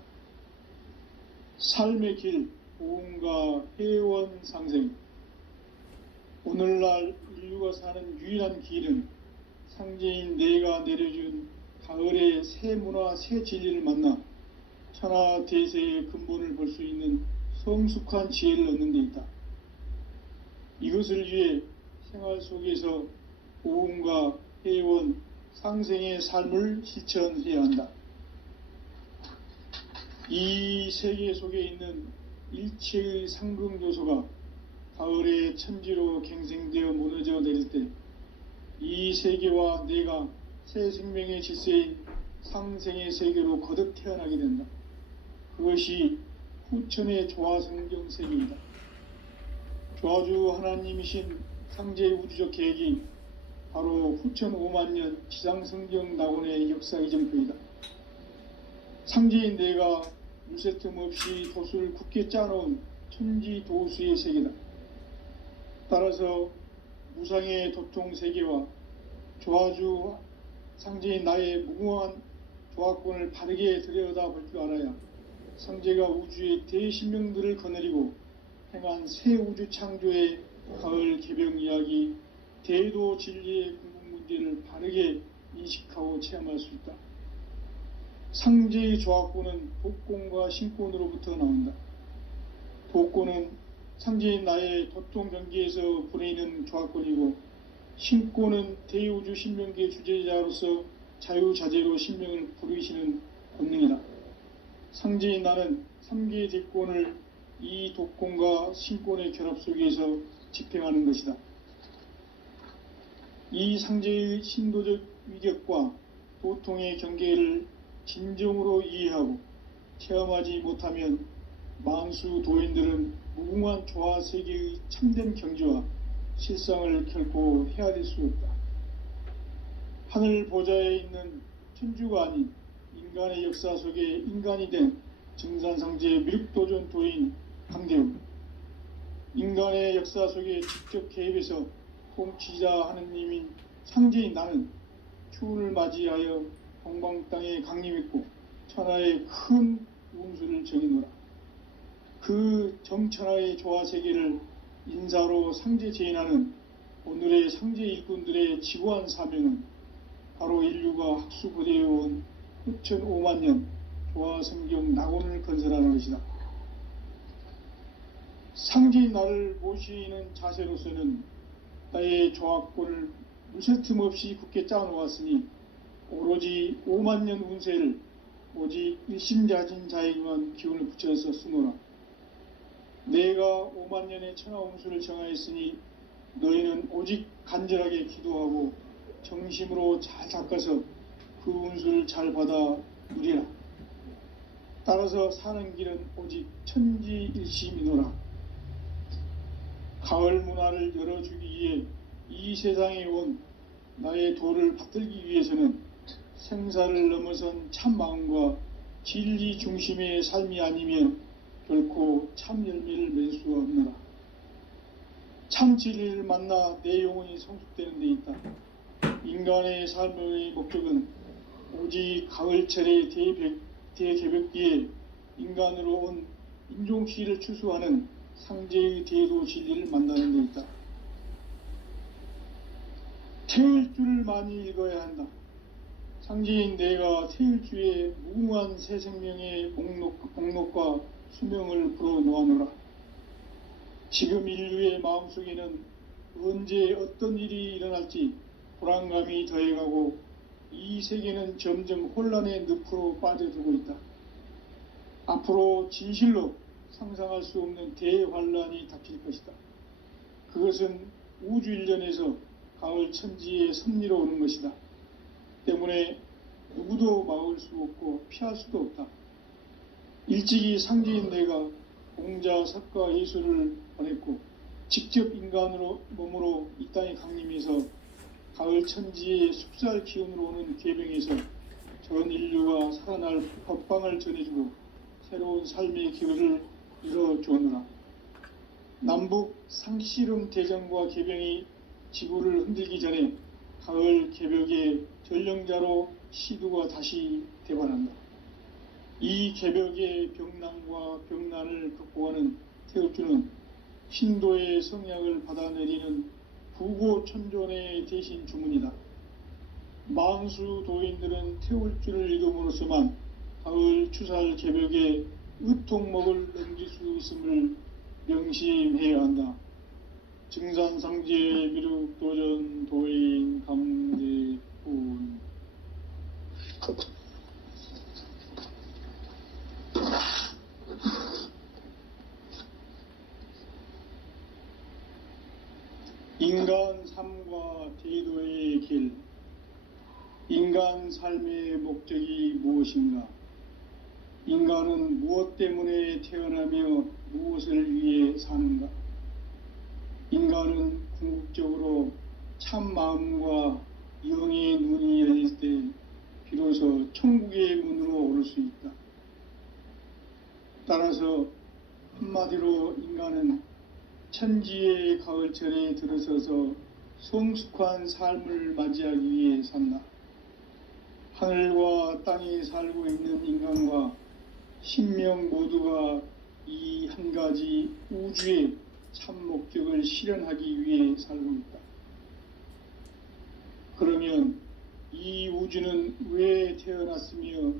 삶의 길, 보험과 회원 상생. 오늘날 인류가 사는 유일한 길은 상제인 내가 내려준 가을의 새 문화, 새 진리를 만나 천하 대세의 근본을 볼 수 있는 성숙한 지혜를 얻는 데 있다. 이것을 위해 생활 속에서 보험과 회원, 상생의 삶을 실천해야 한다. 이 세계 속에 있는 일체의 상극 요소가 가을의 천지로 갱생되어 무너져 내릴 때 이 세계와 내가 새 생명의 질서인 상생의 세계로 거듭 태어나게 된다. 그것이 후천의 조화성경 세계이다. 조화주 하나님이신 상제의 우주적 계획이 바로 후천 5만년 지상성경 낙원의 역사 이정표이다. 상제인 내가 유세틈 없이 도수를 굳게 짜놓은 천지도수의 세계다. 따라서 무상의 도통 세계와 조화주 상제인 나의 무궁한 조화권을 바르게 들여다볼 줄 알아야 상제가 우주의 대신명들을 거느리고 행한 새 우주 창조의 가을 개벽 이야기, 대도 진리의 궁극 문제를 바르게 인식하고 체험할 수 있다. 상제의 조화권은 독권과 신권으로부터 나온다. 독권은 상제인 나의 도통 경계에서 보내는 조화권이고, 신권은 대우주 신명계 주제자로서 자유자재로 신명을 부르시는 본능이다. 상제인 나는 3계 대권을 이 독권과 신권의 결합 속에서 집행하는 것이다. 이 상제의 신도적 위격과 도통의 경계를 진정으로 이해하고 체험하지 못하면 만수 도인들은 무궁한 조화 세계의 참된 경지와 실상을 결코 헤아릴 수 없다. 하늘 보좌에 있는 천주가 아닌 인간의 역사 속에 인간이 된 증산상제 미륵도전 도인 강대우, 인간의 역사 속에 직접 개입해서 통치자 하느님인 상제인 나는 추운을 맞이하여 동방 땅에 강림했고 천하의 큰 운수를 정해노라. 그 정천하의 조화세계를 인사로 상제 제인하는 오늘의 상제 일꾼들의 지고한 사명은 바로 인류가 학수고대해온 후천 5만 년 조화성경 낙원을 건설하는 것이다. 상제인 나를 모시는 자세로서는 나의 조합권을 무쇠틈 없이 굳게 짜놓았으니 오로지 5만 년 운세를 오직 일심자진 자에게만 기운을 붙여서 쓰노라. 내가 5만 년의 천하 운수를 정하였으니 너희는 오직 간절하게 기도하고 정심으로 잘 닦아서 그 운수를 잘 받아 누리라. 따라서 사는 길은 오직 천지일심이노라. 가을 문화를 열어주기 위해 이 세상에 온 나의 도를 받들기 위해서는 생사를 넘어선 참 마음과 진리 중심의 삶이 아니면 결코 참 열매를 맺을 수가 없노라. 참 진리를 만나 내 영혼이 성숙되는 데 있다. 인간의 삶의 목적은 오직 가을철의 대개벽기에 인간으로 온 인종시를 추수하는 상제의 대도 진리를 만나는 데 있다. 태일주를 많이 읽어야 한다. 상제인 내가 태일주의 무궁한 새 생명의 목록과 수명을 불어놓아노라. 지금 인류의 마음속에는 언제 어떤 일이 일어날지 불안감이 더해가고 이 세계는 점점 혼란의 늪으로 빠져들고 있다. 앞으로 진실로 상상할 수 없는 대환란이 닥칠 것이다. 그것은 우주 일련에서 가을 천지의 섭리로 오는 것이다. 때문에 누구도 막을 수 없고 피할 수도 없다. 일찍이 상제인 내가 공자, 석가, 예수를 보냈고 직접 인간으로 몸으로 이 땅에 강림해서 가을 천지의 숲살 기운으로 오는 계병에서 전 인류가 살아날 법방을 전해주고 새로운 삶의 기회를 이뤄주었노라. 남북 상씨름 대전과 계병이 지구를 흔들기 전에 가을 개벽의 전령자로 시두가 다시 대반한다. 이 개벽의 병난과 병난을 극복하는 태극주는 신도의 성약을 받아내리는 부고천존의 대신 주문이다. 만수 도인들은 태울주를 읽음으로써만 가을 추살 개벽의 의통목을 넘길 수 있음을 명심해야 한다. 증산상제 미륵도전 도인 강대훈. 인간 삶과 대도의 길. 인간 삶의 목적이 무엇인가? 인간은 무엇 때문에 태어나며 무엇을 위해 사는가? 인간은 궁극적으로 참 마음과 영의 눈이 열릴 때 비로소 천국의 문으로 오를 수 있다. 따라서 한마디로 인간은 천지의 가을철에 들어서서 성숙한 삶을 맞이하기 위해 산다. 하늘과 땅에 살고 있는 인간과 신명 모두가 이 한 가지 우주의 참 목적을 실현하기 위해 살고 있다. 그러면 이 우주는 왜 태어났으며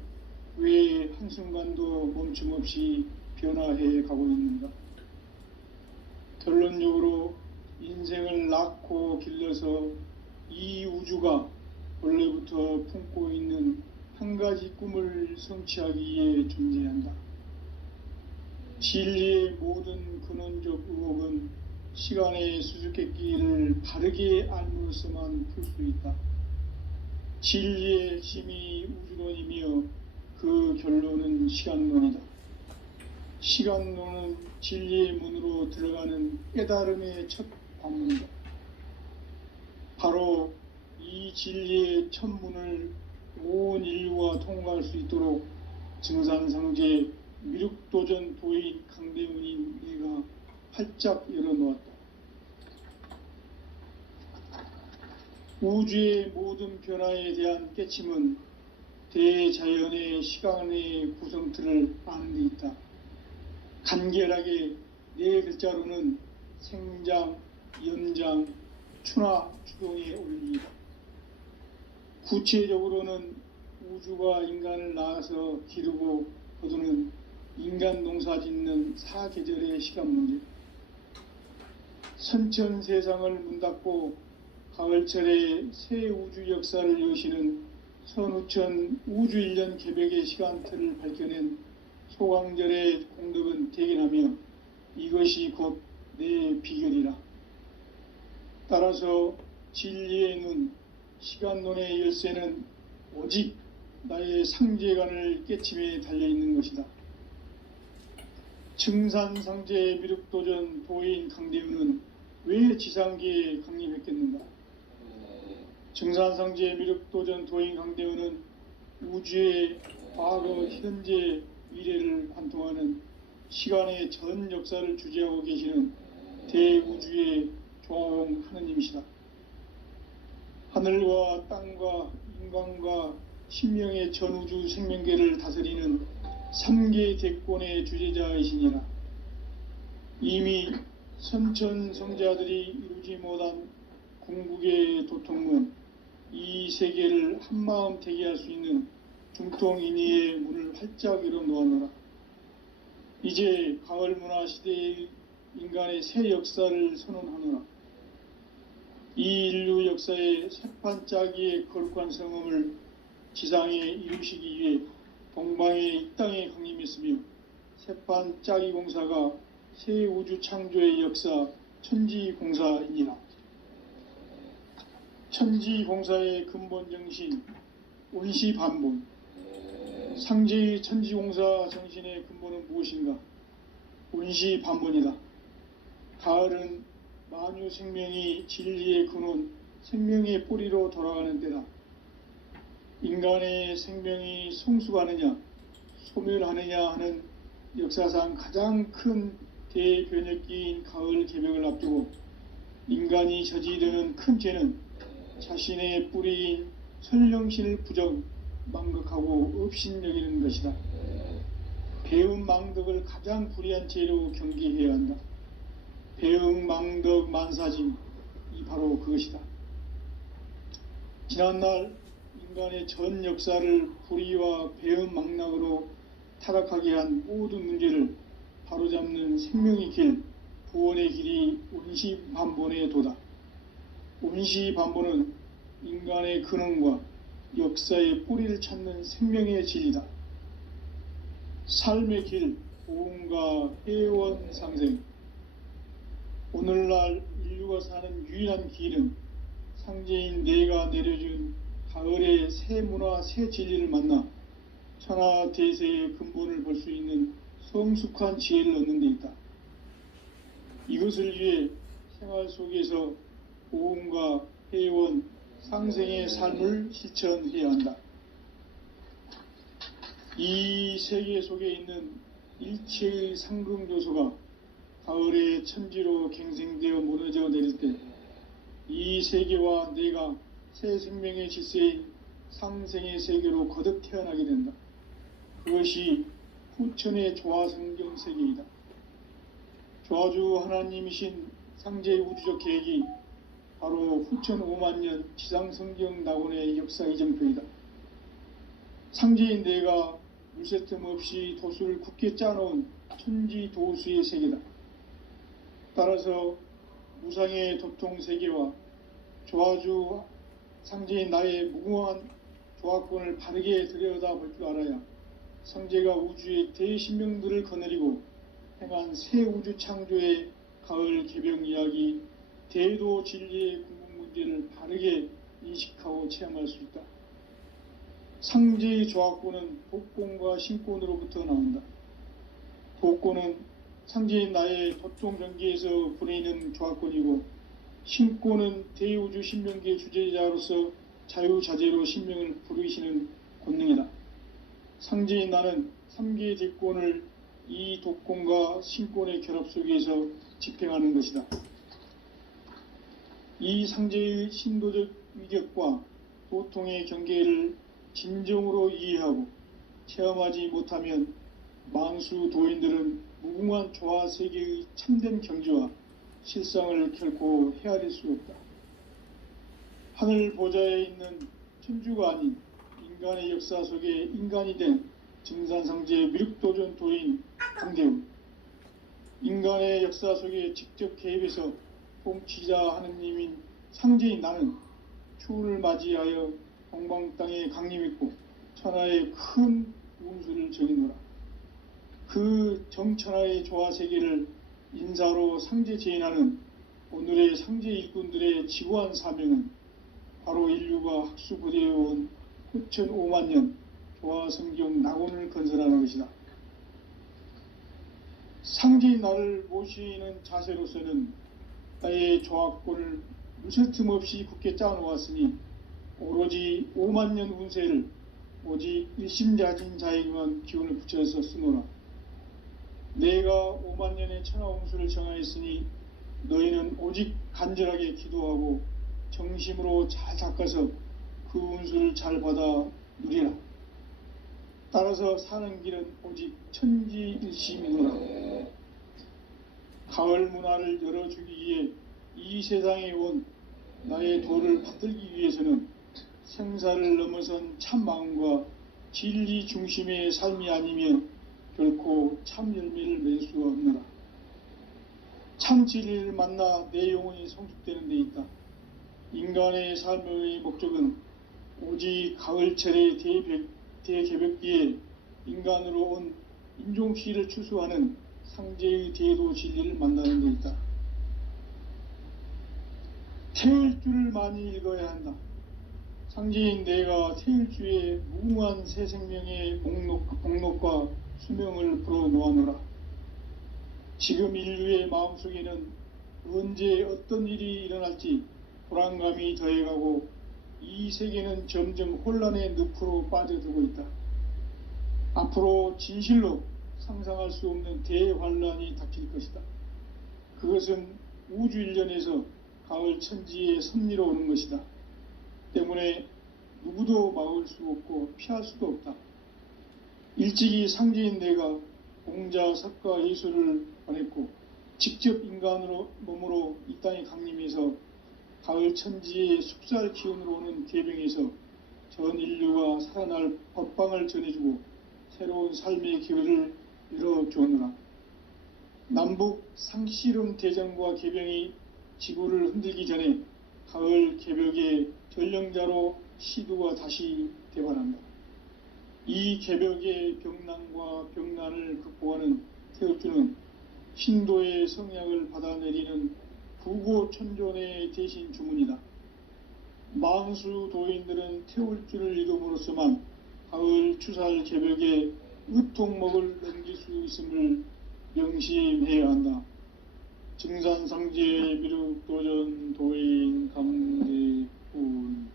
왜 한순간도 멈춤 없이 변화해 가고 있는가? 결론적으로 인생을 낳고 길러서 이 우주가 원래부터 품고 있는 한 가지 꿈을 성취하기 위해 존재한다. 진리의 모든 근원적 의혹은 시간의 수수께끼를 바르게 알므로서만 풀 수 있다. 진리의 핵심이 우주론이며 그 결론은 시간론이다. 시간론은 진리의 문으로 들어가는 깨달음의 첫 관문이다. 바로 이 진리의 첫 문을 온 인류가 성공할 수 있도록 증산상제 미륵도전 도인 강대문이 내가 활짝 열어놓았다. 우주의 모든 변화에 대한 깨침은 대자연의 시간의 구성틀을 아는 데 있다. 간결하게 네 글자로는 생장, 연장, 추나 추동의 원리이다. 구체적으로는 우주가 인간을 낳아서 기르고 거두는 인간 농사 짓는 사계절의 시간 문제, 선천 세상을 문 닫고 가을철에 새 우주 역사를 여시는 선우천 우주 1년 개벽의 시간틀을 밝혀낸 소강절의 공덕은 대견하며 이것이 곧 내 비결이라. 따라서 진리의 눈, 시간론의 열쇠는 오직 나의 상제관을 깨침에 달려있는 것이다. 증산상제 미륵도전 도인 강대우는 왜 지상계에 강림했겠는가? 증산상제 미륵도전 도인 강대우는 우주의 과거, 현재, 미래를 관통하는 시간의 전 역사를 주재하고 계시는 대우주의 조화용 하느님이시다. 하늘과 땅과 인간과 신명의 전우주 생명계를 다스리는 3계 대권의 주재자이시니라. 이미 선천성자들이 이루지 못한 궁극의 도통문, 이 세계를 한마음 대기할 수 있는 중통인의의 문을 활짝 열어놓았노라. 이제 가을문화 시대의 인간의 새 역사를 선언하노라. 이 인류 역사의 새판짜기의 거룩한 성음을 지상에 이루시기 위해 동방의 이 땅에 강림했으며 새판짜기 공사가 새 우주 창조의 역사 천지공사이니라. 천지공사의 근본 정신 온시반본, 상제의 천지공사 정신의 근본은 무엇인가? 온시반본이다. 가을은 만유 생명이 진리의 근원, 생명의 뿌리로 돌아가는 때다. 인간의 생명이 성숙하느냐, 소멸하느냐 하는 역사상 가장 큰 대변혁기인 가을 개벽을 앞두고 인간이 저지르는 큰 죄는 자신의 뿌리인 선령신을 부정, 망극하고 업신여기는 것이다. 배움 망덕을 가장 불의한 죄로 경계해야 한다. 배움 망덕 만사짐, 이 바로 그것이다. 지난날 인간의 전 역사를 불의와 배움 망락으로 타락하게 한 모든 문제를 바로잡는 생명의 길, 구원의 길이 온시반본의 도다. 온시반본은 인간의 근원과 역사의 뿌리를 찾는 생명의 진리다. 삶의 길, 보험과 회원 상생. 오늘날 인류가 사는 유일한 길은 상제인 내가 내려준 가을의 새 문화, 새 진리를 만나 천하 대세의 근본을 볼 수 있는 성숙한 지혜를 얻는 데 있다. 이것을 위해 생활 속에서 보험과 회원, 상생의 삶을 실천해야 한다. 이 세계 속에 있는 일체의 상극 요소가 가을의 천지로 갱생되어 무너져 내릴 때 이 세계와 내가 새 생명의 질서인 상생의 세계로 거듭 태어나게 된다. 그것이 후천의 조화성경 세계이다. 조화주 하나님이신 상제의 우주적 계획이 바로 후천 5만년 지상성경 낙원의 역사 이정표이다. 상제인 내가 물새 틈 없이 도수를 굳게 짜놓은 천지도수의 세계다. 따라서 무상의 도통 세계와 조화주 상제인 나의 무궁한 조화권을 바르게 들여다볼 줄 알아야 상제가 우주의 대신명들을 거느리고 행한 새 우주 창조의 가을 개벽 이야기, 대도 진리의 궁극 문제를 바르게 인식하고 체험할 수 있다. 상제의 조화권은 복권과 신권으로부터 나온다. 복권은 상제인 나의 도통 경계에서 보내는 조화권이고, 신권은 대우주 신명계 주제자로서 자유자재로 신명을 부르시는 권능이다. 상제인 나는 3개 대권을 이 독권과 신권의 결합 속에서 집행하는 것이다. 이 상제의 신도적 위격과 도통의 경계를 진정으로 이해하고 체험하지 못하면 만수 도인들은 무궁한 조화 세계의 참된 경지와 실상을 결코 헤아릴 수 없다. 하늘 보좌에 있는 천주가 아닌 인간의 역사 속에 인간이 된 증산상제 미륵도전 도인 강대우, 인간의 역사 속에 직접 개입해서 통치자 하느님인 상제인 나는 추운을 맞이하여 동방 땅에 강림했고 천하의 큰 운수를 정의노라. 그 정천하의 조화세계를 인사로 상제 제인하는 오늘의 상제 일꾼들의 지고한 사명은 바로 인류가 학수부대해온 9,500만 년 조화성경 낙원을 건설하는 것이다. 상제인 나를 모시는 자세로서는 나의 조화권을 무설틈 없이 굳게 짜놓았으니 오로지 5만 년 운세를 오직 일심자진 자에게만 기운을 붙여서 쓰노라. 내가 5만 년의 천하운수를 정하였으니 너희는 오직 간절하게 기도하고 정심으로 잘 닦아서 그 운수를 잘 받아 누리라. 따라서 사는 길은 오직 천지일심이노라. 가을 문화를 열어주기 위해 이 세상에 온 나의 도를 받들기 위해서는 생사를 넘어선 참 마음과 진리 중심의 삶이 아니면 결코 참 열매를 맺을 수가 없노라. 참 진리를 만나 내 영혼이 성숙되는 데 있다. 인간의 삶의 목적은 오직 가을철의 대개벽기에 인간으로 온 인종시를 추수하는 상제의 대도 진리를 만나는 데 있다. 태일주를 많이 읽어야 한다. 상제인 내가 태일주의 무궁한 새 생명의 목록과 수명을 불어놓아노라. 지금 인류의 마음속에는 언제 어떤 일이 일어날지 불안감이 더해가고 이 세계는 점점 혼란의 늪으로 빠져들고 있다. 앞으로 진실로 상상할 수 없는 대환란이 닥칠 것이다. 그것은 우주 일련에서 가을 천지의 섭리로 오는 것이다. 때문에 누구도 막을 수 없고 피할 수도 없다. 일찍이 상제인 내가 공자, 석가, 예수를 보냈고 직접 인간으로 몸으로 이 땅에 강림해서 가을 천지의 숙살 기운으로 오는 계병에서 전 인류가 살아날 법방을 전해주고 새로운 삶의 기회를 열어주었노라. 남북 상씨름 대전과 계병이 지구를 흔들기 전에 가을 개벽의 전령자로 시두가 다시 대관한다. 이 개벽의 병난과 병난을 극복하는 태울주는 신도의 성약을 받아내리는 부고천존의 대신 주문이다. 만수 도인들은 태울주를 읽음으로써만 가을 추살 개벽의 의통목을 넘길 수 있음을 명심해야 한다. 증산상제 미륵도전 도인 강대훈.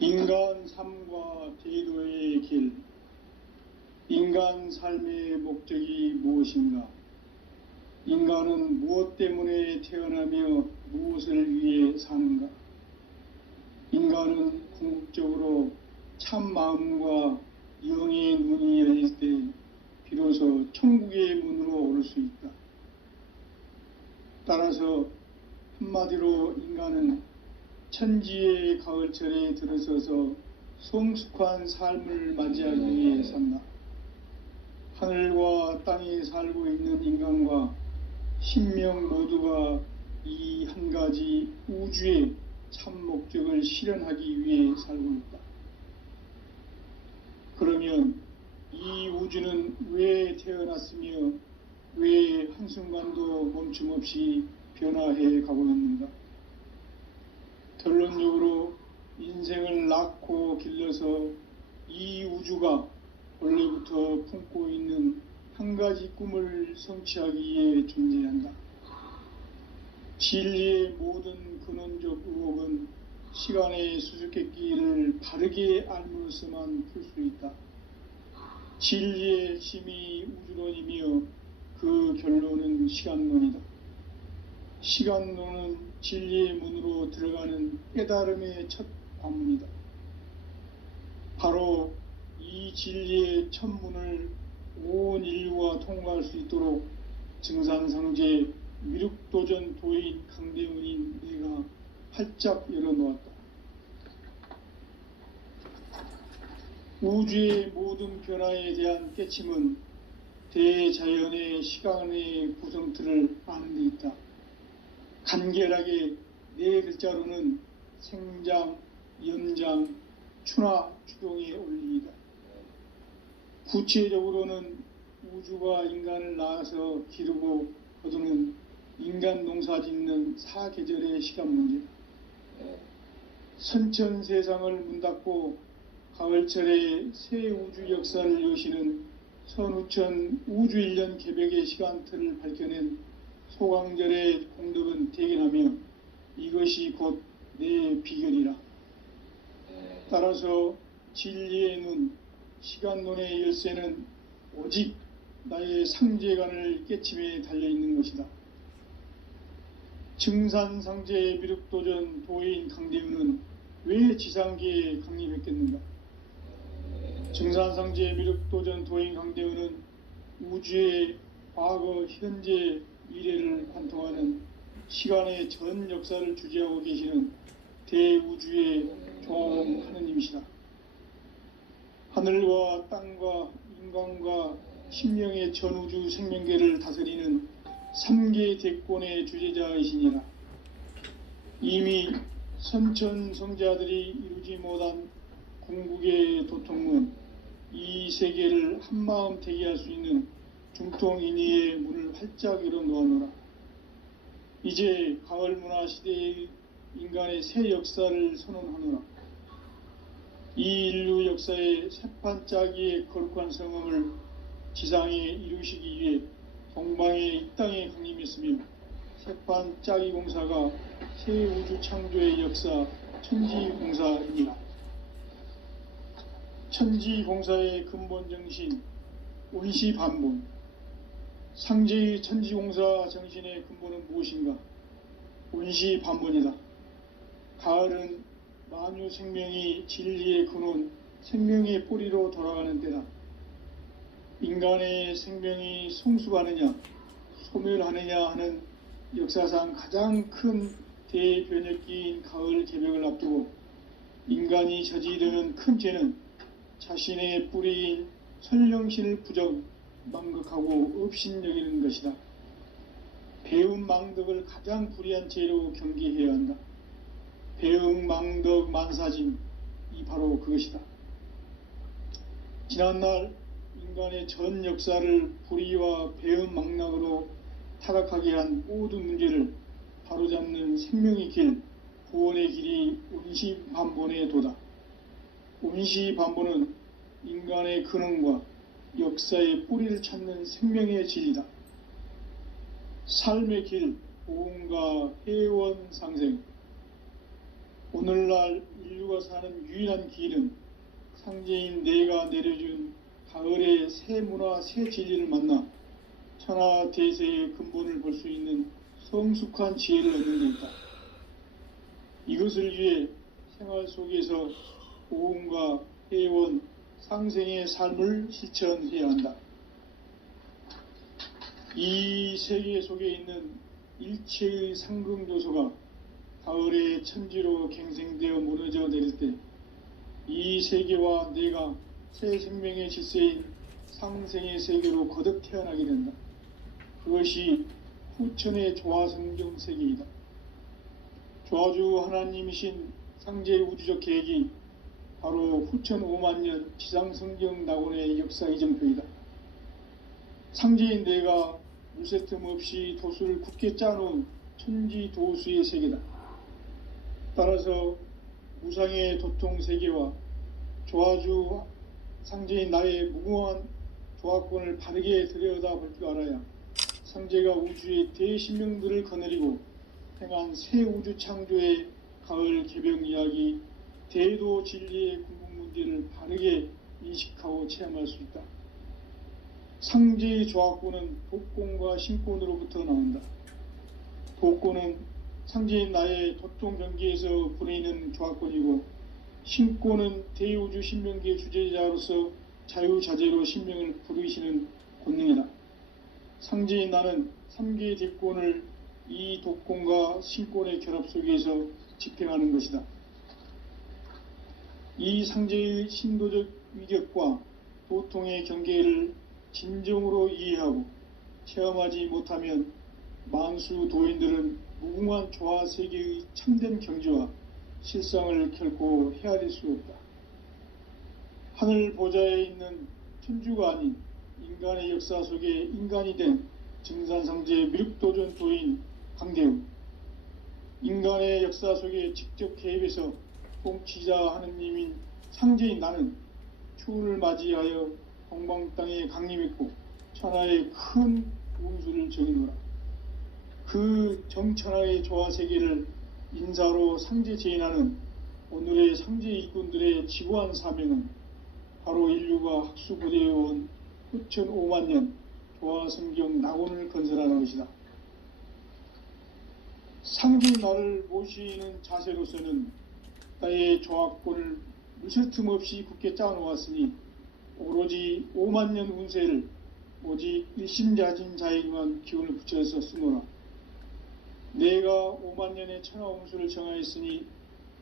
인간 삶과 대도의 길. 인간 삶의 목적이 무엇인가? 인간은 무엇 때문에 태어나며 무엇을 위해 사는가? 인간은 궁극적으로 참 마음과 영의 눈이 열릴 때 비로소 천국의 문으로 오를 수 있다. 따라서 한마디로 인간은 천지의 가을철에 들어서서 성숙한 삶을 맞이하기 위해 산다. 하늘과 땅에 살고 있는 인간과 신명 모두가 이 한 가지 우주의 참 목적을 실현하기 위해 살고 있다. 그러면 이 우주는 왜 태어났으며 왜 한순간도 멈춤 없이 변화해 가고 있는가? 결론적으로 인생을 낳고 길러서 이 우주가 원래부터 품고 있는 한 가지 꿈을 성취하기 위해 존재한다. 진리의 모든 근원적 의혹은 시간의 수수께끼를 바르게 알므로서만 풀 수 있다. 진리의 핵심이 우주론이며 그 결론은 시간론이다. 시간론은 진리의 문으로 들어가는 깨달음의 첫 관문이다. 바로 이 진리의 첫 문을 온 인류가 통과할 수 있도록 증산성제 미륵도전 도인 강대훈인 내가 활짝 열어놓았다. 우주의 모든 변화에 대한 깨침은 대자연의 시간의 구성틀을 아는 데 있다. 간결하게 네 글자로는 생장, 연장, 추나 추동의 원리이다. 구체적으로는 우주가 인간을 낳아서 기르고 거두는 인간 농사 짓는 사계절의 시간 문제. 선천 세상을 문 닫고 가을철에 새 우주 역사를 여시는 선우천 우주 1년 개벽의 시간틀을 밝혀낸 소강절의 공덕은 대견하며 이것이 곧 내 비결이라. 따라서 진리의 눈, 시간론의 열쇠는 오직 나의 상제관을 깨침에 달려있는 것이다. 증산상제 미륵도전 도인 강대훈은 왜 지상계에 강림했겠는가? 증산상제 미륵도전 도인 강대훈은 우주의 과거, 현재, 미래를 관통하는 시간의 전 역사를 주재하고 계시는 대우주의 조화원 하느님이시다. 하늘과 땅과 인간과 심령의 전우주 생명계를 다스리는 3계 대권의 주재자이시니라. 이미 선천성자들이 이루지 못한 궁극의 도통은 이 세계를 한마음 대기할 수 있는 중통인의의 문을 활짝 열어놓아노라. 이제 가을 문화 시대의 인간의 새 역사를 선언하노라. 이 인류 역사의 새판짜기의 거룩한 성음을 지상에 이루시기 위해 동방의 이 땅에 강림했으며 새판짜기 공사가 새 우주 창조의 역사 천지공사이니라. 천지공사의 근본 정신 온시반본. 상제의 천지공사 정신의 근본은 무엇인가? 온시반본이다. 가을은 만유 생명이 진리의 근원, 생명의 뿌리로 돌아가는 때다. 인간의 생명이 성숙하느냐, 소멸하느냐 하는 역사상 가장 큰 대변혁기인 가을 개벽을 앞두고 인간이 저지르는 큰 죄는 자신의 뿌리인 선령신을 부정, 망극하고 업신여기는 것이다. 배움 망덕을 가장 불의한 죄로 경계해야 한다. 배움 망덕 만사짐, 이 바로 그것이다. 지난날 인간의 전 역사를 불의와 배움 망락으로 타락하게 한 모든 문제를 바로잡는 생명의 길, 구원의 길이 온시반본의 도다. 온시반본은 인간의 근원과 역사의 뿌리를 찾는 생명의 진리다. 삶의 길, 보험과 회원 상생. 오늘날 인류가 사는 유일한 길은 상제인 내가 내려준 가을의 새 문화, 새 진리를 만나 천하 대세의 근본을 볼 수 있는 성숙한 지혜를 얻는 데 있다. 이것을 위해 생활 속에서 보험과 회원, 상생의 삶을 실천해야 한다. 이 세계 속에 있는 일체의 상승요소가 가을의 천지로 갱생되어 무너져 내릴 때 이 세계와 내가 새 생명의 질서인 상생의 세계로 거듭 태어나게 된다. 그것이 후천의 조화성경 세계이다. 조화주 하나님이신 상제의 우주적 계획이 바로 후천 5만년 지상성경 낙원의 역사 이정표이다. 상제인 내가 물새틈 없이 도수를 굳게 짜놓은 천지도수의 세계다. 따라서 무상의 도통 세계와 조화주 상제인 나의 무궁한 조합권을 바르게 들여다볼 줄 알아야 상제가 우주의 대신명들을 거느리고 행한 새 우주 창조의 가을 개벽 이야기, 대도 진리의 궁극 문제를 바르게 인식하고 체험할 수 있다. 상제의 조합권은 독권과 신권으로부터 나온다. 독권은 상제인 나의 도통 경계에서 보내는 조합권이고, 신권은 대우주 신명기의 주제자로서 자유자재로 신명을 부르시는 권능이다. 상제인 나는 3개의 대권을 이 독권과 신권의 결합 속에서 집행하는 것이다. 이 상제의 신도적 위격과 도통의 경계를 진정으로 이해하고 체험하지 못하면 만수 도인들은 무궁한 조화 세계의 참된 경지와 실상을 결코 헤아릴 수 없다. 하늘 보좌에 있는 천주가 아닌 인간의 역사 속에 인간이 된 증산상제 미륵도전 도인 강대우, 인간의 역사 속에 직접 개입해서 통치자 하느님인 상제인 나는 추운을 맞이하여 동방 땅에 강림했고 천하의 큰 운수를 정의노라. 그 정천하의 조화 세계를 인사로 상제 제인하는 오늘의 상제 일꾼들의 지구한 사명은 바로 인류가 학수고대해온 후천 5만 년 조화 성경 낙원을 건설하는 것이다. 상제인 나를 모시는 자세로서는 나의 조합권을 무쇠틈 없이 굳게 짜놓았으니 오로지 5만 년 운세를 오직 일심자진 자에게만 기운을 붙여서 쓰노라. 내가 5만 년의 천하 운수를 정하였으니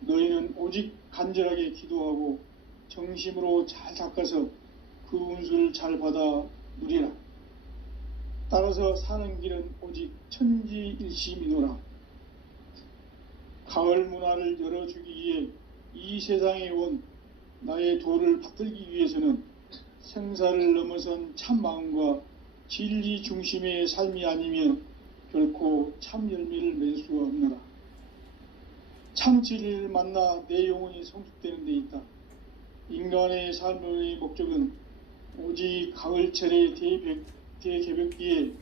너희는 오직 간절하게 기도하고 정심으로 잘 닦아서 그 운수를 잘 받아 누리라. 따라서 사는 길은 오직 천지일심이노라. 가을 문화를 열어주기 위해 이 세상에 온 나의 도를 받들기 위해서는 생사를 넘어선 참 마음과 진리 중심의 삶이 아니면 결코 참 열매를 맺을 수가 없노라. 참 진리를 만나 내 영혼이 성숙되는 데 있다. 인간의 삶의 목적은 오직 가을철의 대개벽기에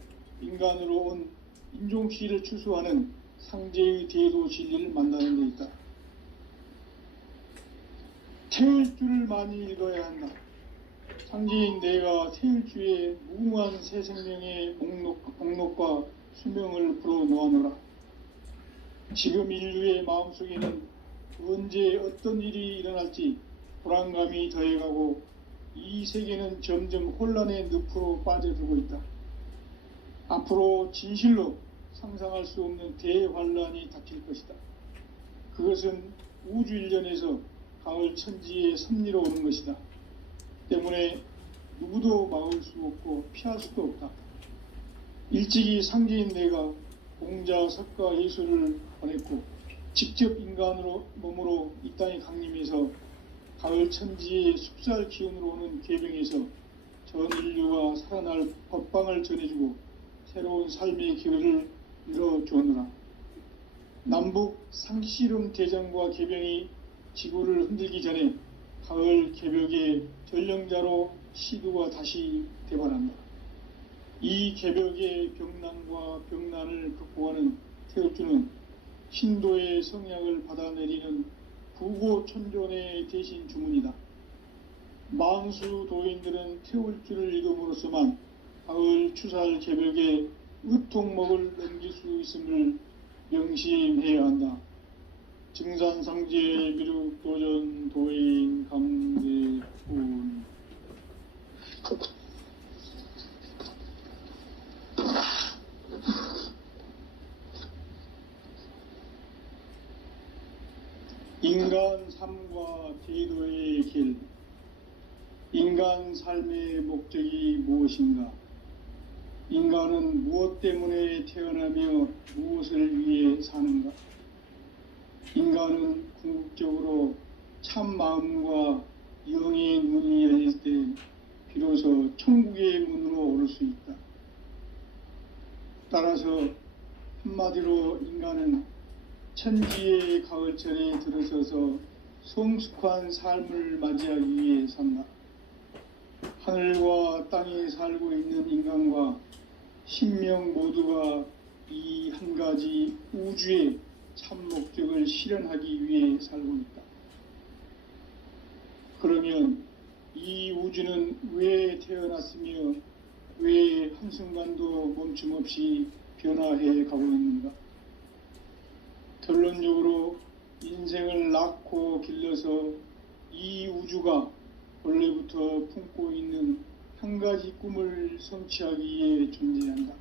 인간으로 온 인종시를 추수하는 상제의 대도 진리를 만나는 데 있다. 태일주를 많이 읽어야 한다. 상제인 내가 태일주의 무궁한 새 생명의 목록과 수명을 불어놓아노라. 지금 인류의 마음속에는 언제 어떤 일이 일어날지 불안감이 더해가고 이 세계는 점점 혼란의 늪으로 빠져들고 있다. 앞으로 진실로 상상할 수 없는 대환란이 닥칠 것이다. 그것은 우주 일전에서 가을 천지의 섭리로 오는 것이다. 때문에 누구도 막을 수 없고 피할 수도 없다. 일찍이 상제인 내가 공자, 석가, 예수를 보냈고 직접 인간으로 몸으로 이 땅에 강림해서 가을 천지의 숲살 기운으로 오는 계병에서 전 인류가 살아날 법방을 전해주고 새로운 삶의 기회를 열어주었노라. 남북 상씨름 대전과 계병이 지구를 흔들기 전에 가을 개벽의 전령자로 시두가 다시 대발한다. 이 개벽의 병난과 병난을 극복하는 태울주는 신도의 성약을 받아내리는 부고천존의 대신 주문이다. 만수 도인들은 태울주를 읽음으로써만 가을 추살 개벽의 의통목을 넘길 수 있음을 명심해야 한다. 증산상제 미륵도전 도인 강대훈. 인간 삶과 제도의 길. 인간 삶의 목적이 무엇인가? 인간은 무엇 때문에 태어나며 무엇을 위해 사는가? 인간은 궁극적으로 참 마음과 영의 문이 열릴 때 비로소 천국의 문으로 오를 수 있다. 따라서 한마디로 인간은 천지의 가을철에 들어서서 성숙한 삶을 맞이하기 위해 산다. 하늘과 땅에 살고 있는 인간과 신명 모두가 이 한 가지 우주의 참 목적을 실현하기 위해 살고 있다. 그러면 이 우주는 왜 태어났으며 왜 한순간도 멈춤 없이 변화해 가고 있는가? 결론적으로 인생을 낳고 길러서 이 우주가 원래부터 품고 있는 한 가지 꿈을 성취하기 위해 존재한다.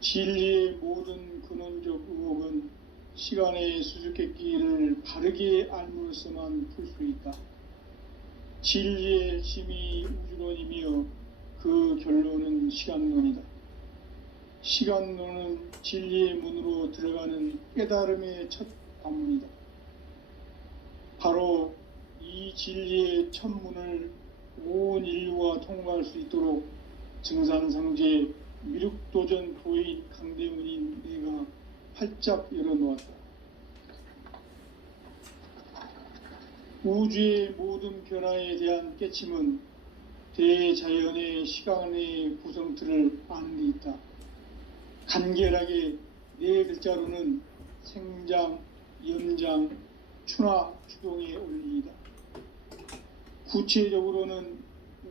진리의 모든 근원적 의혹은 시간의 수수께끼를 바르게 알므로써만 풀 수 있다. 진리의 힘이 우주론이며 그 결론은 시간론이다. 시간론은 진리의 문으로 들어가는 깨달음의 첫 관문이다. 바로 이 진리의 첫 문을 온 인류가 통과할 수 있도록 증산상제 미륵도전 도인 강대문인 내가 활짝 열어놓았다. 우주의 모든 변화에 대한 깨침은 대자연의 시간의 구성틀을 아는 데 있다. 간결하게 네 글자로는 생장, 연장, 추나 추동의 원리이다. 구체적으로는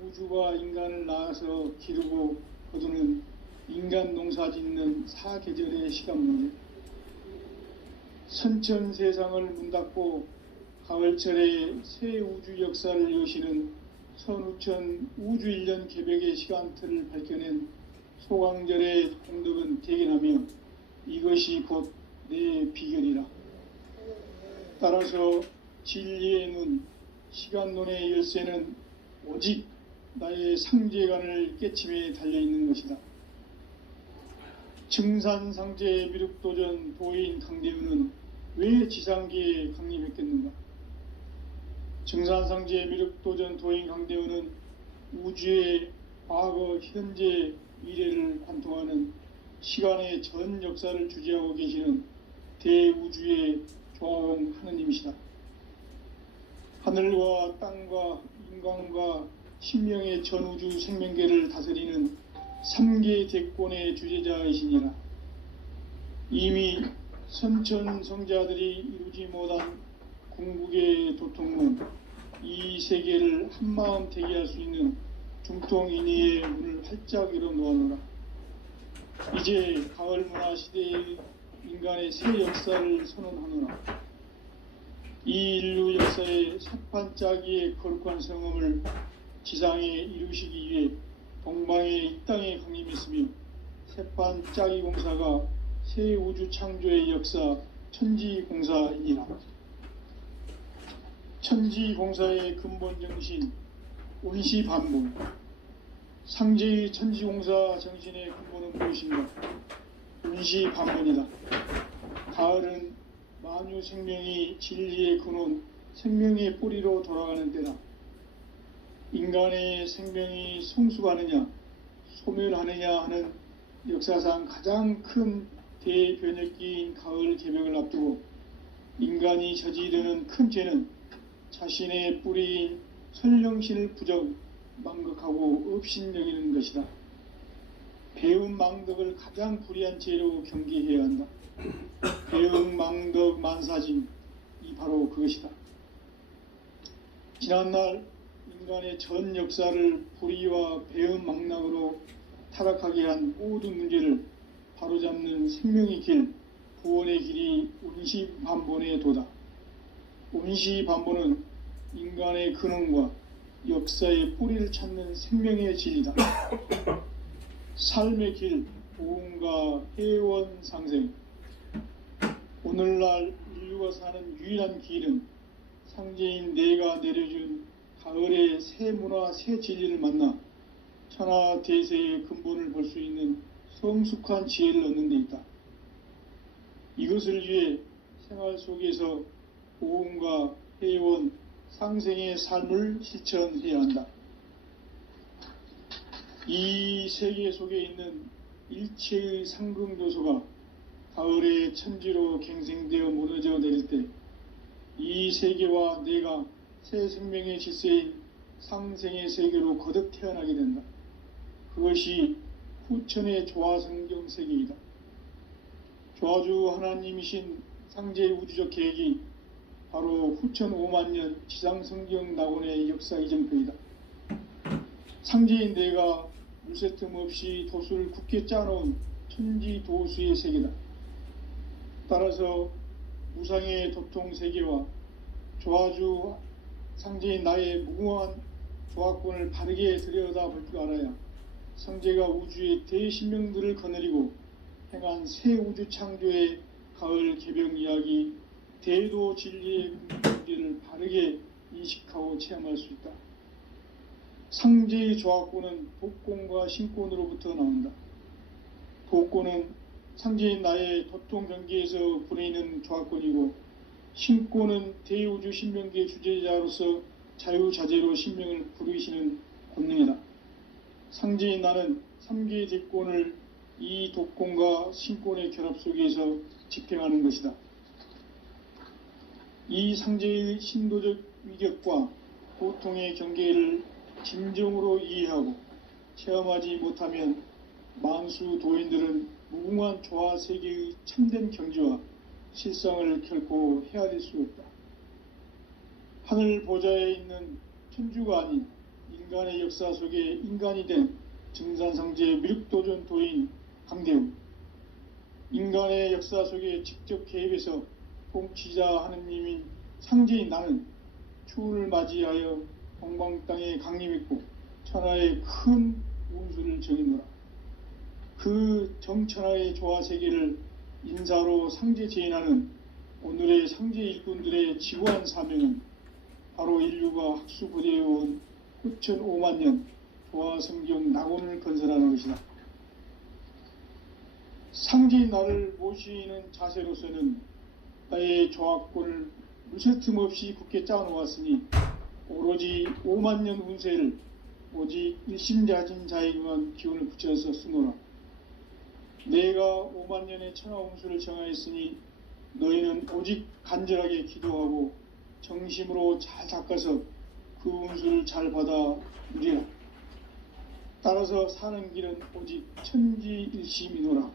우주가 인간을 낳아서 기르고 거두는 인간 농사 짓는 사계절의 시간 문제, 선천 세상을 문 닫고 가을철에 새 우주 역사를 여시는 선우천 우주 1년 개벽의 시간틀을 밝혀낸 소강절의 공덕은 대견하며 이것이 곧 내 비결이라. 따라서 진리의 눈, 시간론의 열쇠는 오직 나의 상제관을 깨침에 달려있는 것이다. 증산상제 미륵도전 도인 강대우는 왜 지상계에 강림했겠는가? 증산상제 미륵도전 도인 강대우는 우주의 과거, 현재, 미래를 관통하는 시간의 전 역사를 주재하고 계시는 대우주의 조화원 하느님이시다. 하늘과 땅과 인간과 신명의 전우주 생명계를 다스리는 3계 대권의 주재자이시니라. 이미 선천 성자들이 이루지 못한 궁극의 도통문, 이 세계를 한마음 대기할 수 있는 중통인의의 문을 활짝 열어놓아노라. 이제 가을 문화 시대의 인간의 새 역사를 선언하노라. 이 인류 역사의 삭판짜기의 거룩한 성음을 지상에 이루시기 위해 동방의 이 땅에 강림했으며 새판짜기 공사가 새 우주 창조의 역사 천지공사이니라. 천지공사의 근본 정신 온시반문, 상제의 천지공사 정신의 근본은 무엇인가? 온시반문이다. 가을은 만유 생명이 진리의 근원, 생명의 뿌리로 돌아가는 때다. 인간의 생명이 성숙하느냐, 소멸하느냐 하는 역사상 가장 큰 대변혁기인 가을 개벽을 앞두고 인간이 저지르는 큰 죄는 자신의 뿌리인 설령신을 부정, 망극하고 업신여기는 것이다. 배운 망덕을 가장 불의한 죄로 경계해야 한다. 배응 망덕 만사짐, 이 바로 그것이다. 지난날 인간의 전 역사를 불의와 배응 망락으로 타락하게 한 모든 문제를 바로잡는 생명의 길, 구원의 길이 온시반본의 도다. 온시반본은 인간의 근원과 역사의 뿌리를 찾는 생명의 진리다. 삶의 길, 보응과 해원 상생. 오늘날 인류가 사는 유일한 길은 상제인 내가 내려준 가을의 새 문화, 새 진리를 만나 천하 대세의 근본을 볼 수 있는 성숙한 지혜를 얻는 데 있다. 이것을 위해 생활 속에서 보응과 해원, 상생의 삶을 실천해야 한다. 이 세계 속에 있는 일체의 상금요소가 가을의 천지로 갱생되어 무너져 내릴 때 이 세계와 내가 새 생명의 질서인 상생의 세계로 거듭 태어나게 된다. 그것이 후천의 조화성경 세계이다. 조화주 하나님이신 상제의 우주적 계획이 바로 후천 5만년 지상성경 낙원의 역사 이정표이다. 상제인 내가 물새 틈 없이 도수를 굳게 짜놓은 천지도수의 세계다. 따라서 무상의 도통 세계와 조화주 상제인 나의 무궁한 조화권을 바르게 들여다볼 줄 알아야 상제가 우주의 대신명들을 거느리고 행한 새 우주 창조의 가을 개병 이야기, 대도 진리의 문제를 바르게 인식하고 체험할 수 있다. 상제의 조화권은 독권과 신권으로부터 나온다. 독권은 상제인 나의 도통 경계에서 부내있는 조화권이고, 신권은 대우주 신명기의 주제자로서 자유자재로 신명을 부르시는 권능이다. 상제인 나는 3개의 대권을 이 독권과 신권의 결합 속에서 집행하는 것이다. 이 상제의 신도적 위격과 고통의 경계를 진정으로 이해하고 체험하지 못하면 만수 도인들은 무궁한 조화 세계의 참된 경지와 실상을 결코 헤아릴 수 없다. 하늘 보좌에 있는 천주가 아닌 인간의 역사 속에 인간이 된 증산상제 미륵도전 도인 강대우, 인간의 역사 속에 직접 개입해서 통치자 하느님인 상제인 나는 추운을 맞이하여 동방 땅에 강림했고 천하의 큰 운수를 정했노라. 그 정천하의 조화 세계를 인사로 상제 제인하는 오늘의 상제 일꾼들의 지구한 사명은 바로 인류가 학수고대해온 후천 5만년 조화성경 낙원을 건설하는 것이다. 상제인 나를 모시는 자세로서는 나의 조화권을 무쇠틈 없이 굳게 짜놓았으니 오로지 5만년 운세를 오직 일심자진 자에게만 기운을 붙여서 쓰노라. 내가 5만년의 천하 운수를 정하였으니 너희는 오직 간절하게 기도하고 정심으로 잘 닦아서 그 운수를 잘 받아 누리라. 따라서 사는 길은 오직 천지일심이노라.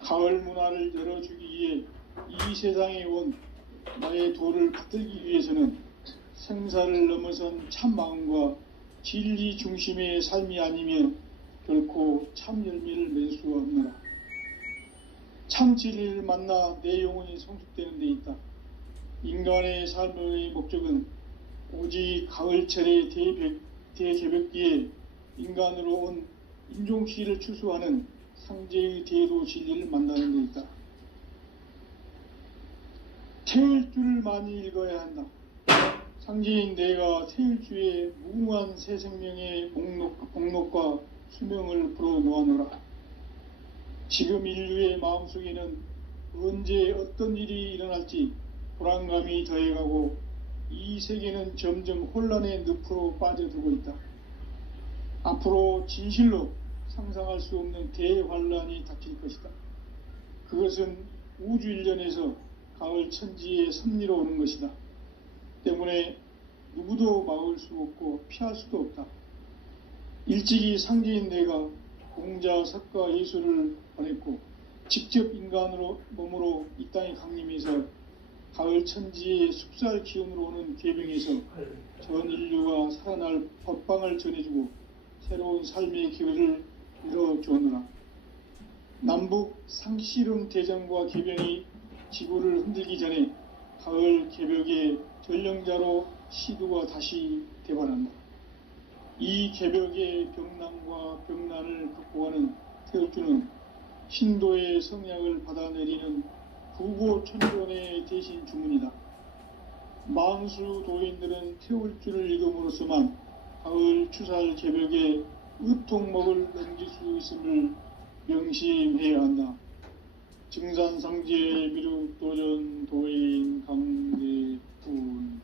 가을 문화를 열어주기 위해 이 세상에 온 나의 도를 받들기 위해서는 생사를 넘어선 참 마음과 진리 중심의 삶이 아니면 결코 참 열매를 맺을 수가 없노라. 참 진리를 만나 내 영혼이 성숙되는 데 있다. 인간의 삶의 목적은 오직 가을철의 대개벽기에 인간으로 온 인종시를 추수하는 상제의 대도 진리를 만나는 데 있다. 태일주를 많이 읽어야 한다. 상제인 내가 태일주의 무궁한 새 생명의 목록과 수명을 불어놓아노라. 지금 인류의 마음속에는 언제 어떤 일이 일어날지 불안감이 더해가고 이 세계는 점점 혼란의 늪으로 빠져들고 있다. 앞으로 진실로 상상할 수 없는 대환란이 닥칠 것이다. 그것은 우주 일련에서 가을 천지의 섭리로 오는 것이다. 때문에 누구도 막을 수 없고 피할 수도 없다. 일찍이 상제인 내가 공자, 석가, 예수를 보냈고 직접 인간으로 몸으로 이 땅에 강림해서 가을 천지의 숙살 기운으로 오는 계병에서 전 인류가 살아날 법방을 전해주고 새로운 삶의 기회를 이뤄주느라. 남북 상씨름 대전과 계병이 지구를 흔들기 전에 가을 개벽의 전령자로 시두가 다시 대발한다. 이 개벽의 병난과 병난을 극복하는 태울주는 신도의 성약을 받아내리는 부고천존의 대신 주문이다. 만수 도인들은 태울주를 읽음으로써만 가을 추살 개벽의 의통목을 넘길 수 있음을 명심해야 한다. 증산상제 미륵도전 도인 강대훈.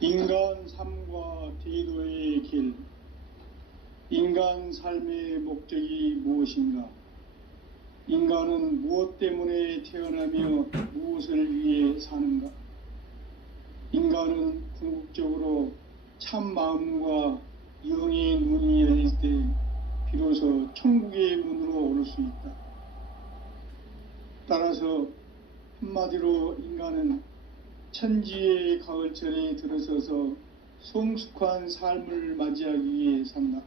인간 삶과 제도의 길. 인간 삶의 목적이 무엇인가? 인간은 무엇 때문에 태어나며 무엇을 위해 사는가? 인간은 궁극적으로 참 마음과 영의 눈이 열릴 때 비로소 천국의 문으로 오를 수 있다. 따라서 한마디로 인간은 천지의 가을철에 들어서서 성숙한 삶을 맞이하기 위해 산다.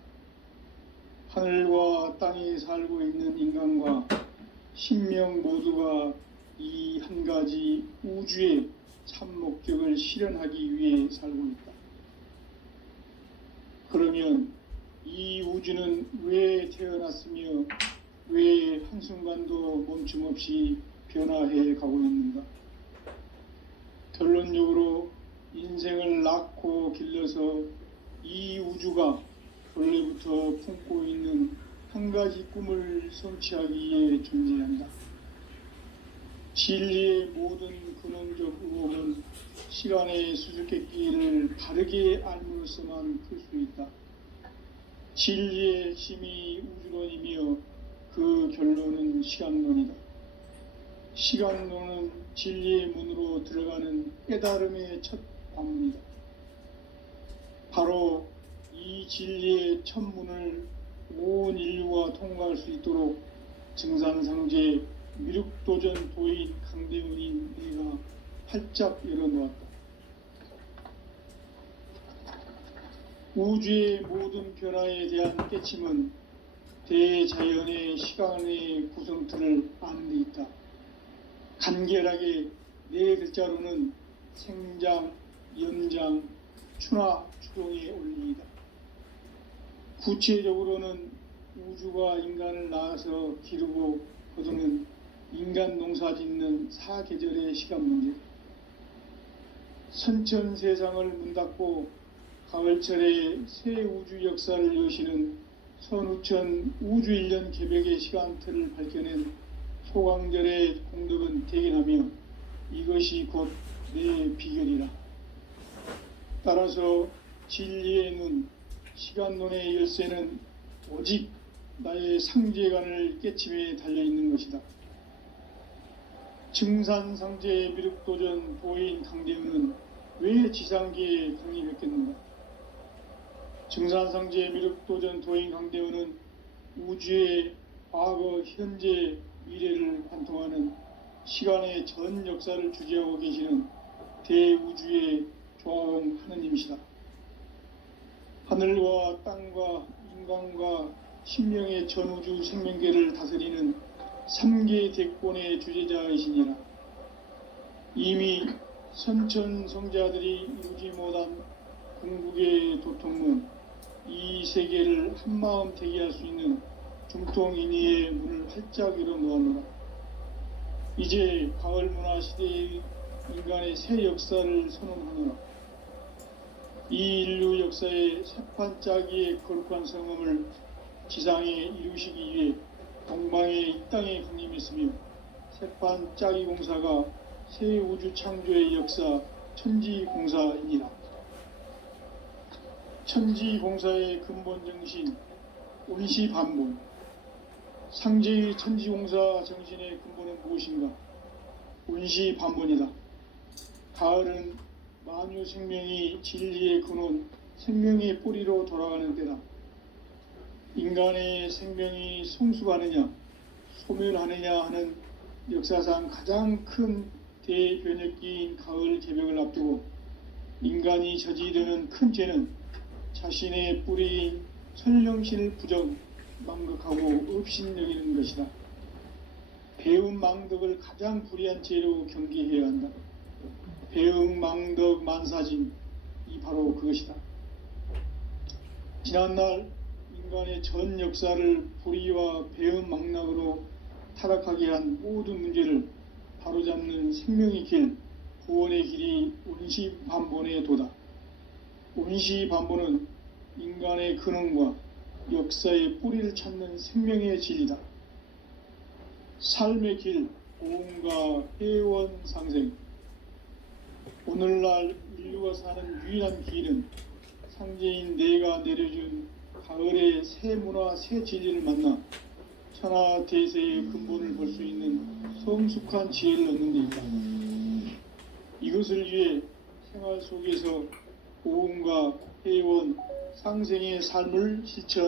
하늘과 땅에 살고 있는 인간과 신명 모두가 이 한 가지 우주의 참 목적을 실현하기 위해 살고 있다. 그러면 이 우주는 왜 태어났으며 왜 한순간도 멈춤 없이 변화해 가고 있는가? 결론적으로 인생을 낳고 길러서 이 우주가 원래부터 품고 있는 한 가지 꿈을 성취하기 위해 존재한다. 진리의 모든 근원적 의혹은 시간의 수수께끼를 바르게 알므로써만 풀 수 있다. 진리의 핵심이 우주론이며 그 결론은 시간론이다. 시간론은 진리의 문으로 들어가는 깨달음의 첫 관문이다. 바로 이 진리의 첫 문을 온 인류가 통과할 수 있도록 증산상제 미륵도전 도인 강대훈인 내가 활짝 열어놓았다. 우주의 모든 변화에 대한 깨침은 대자연의 시간의 구성틀을 아는 데 있다. 간결하게 네 글자로는 생장, 연장, 추나 추동의 원리이다. 구체적으로는 우주가 인간을 낳아서 기르고 거두는 인간 농사 짓는 사계절의 시간 문제, 선천 세상을 문 닫고 가을철에 새 우주 역사를 여시는 선우천 우주 1년 개벽의 시간틀을 밝혀낸 소강절의 공덕은 대견하며 이것이 곧 내 비결이라. 따라서 진리의 눈, 시간론의 열쇠는 오직 나의 상제관을 깨침에 달려있는 것이다. 증산상제 미륵도전 도인 강대훈은 왜 지상계에 강림했겠는가? 증산상제 미륵도전 도인 강대훈은 우주의 과거, 현재, 미래를 관통하는 시간의 전 역사를 주재하고 계시는 대우주의 조화원 하느님이시다. 하늘과 땅과 인간과 신명의 전우주 생명계를 다스리는 3계 대권의 주재자이시니라. 이미 선천성자들이 이루지 못한 궁극의 도통문, 이 세계를 한마음 대기할 수 있는 중통인의의 문을 활짝 열어놓았노라. 이제 가을 문화 시대의 인간의 새 역사를 선언하노라. 이 인류 역사의 새판 짜기의 거룩한 성음을 지상에 이루시기 위해 동방의 이 땅에 강림했으며 새판 짜기 공사가 새 우주 창조의 역사 천지공사이니라. 천지공사의 근본 정신 운시반본, 상제의 천지공사 정신의 근본은 무엇인가? 운시반본이다. 가을은 만유 생명이 진리의 근원, 생명의 뿌리로 돌아가는 때다. 인간의 생명이 성숙하느냐, 소멸하느냐 하는 역사상 가장 큰 대변혁기인 가을 개벽을 앞두고 인간이 저지르는 큰 죄는 자신의 뿌리인 선령신을 부정, 망극하고 업신여기는 것이다. 배움 망덕을 가장 불의한 죄로 경계해야 한다. 배움 망덕 만사진, 이 바로 그것이다. 지난날 인간의 전 역사를 불의와 배움 망락으로 타락하게 한 모든 문제를 바로잡는 생명의 길, 구원의 길이 운시반본의 도다. 운시반본은 인간의 근원과 역사의 뿌리를 찾는 생명의 진리다. 삶의 길, 고음과 회원 상생. 오늘날 인류가 사는 유일한 길은 상제인 내가 내려준 가을의 새 문화, 새 진리를 만나 천하 대세의 근본을 볼 수 있는 성숙한 지혜를 얻는 데 있다. 이것을 위해 생활 속에서 고흥과 회원, 상생의 삶을 실천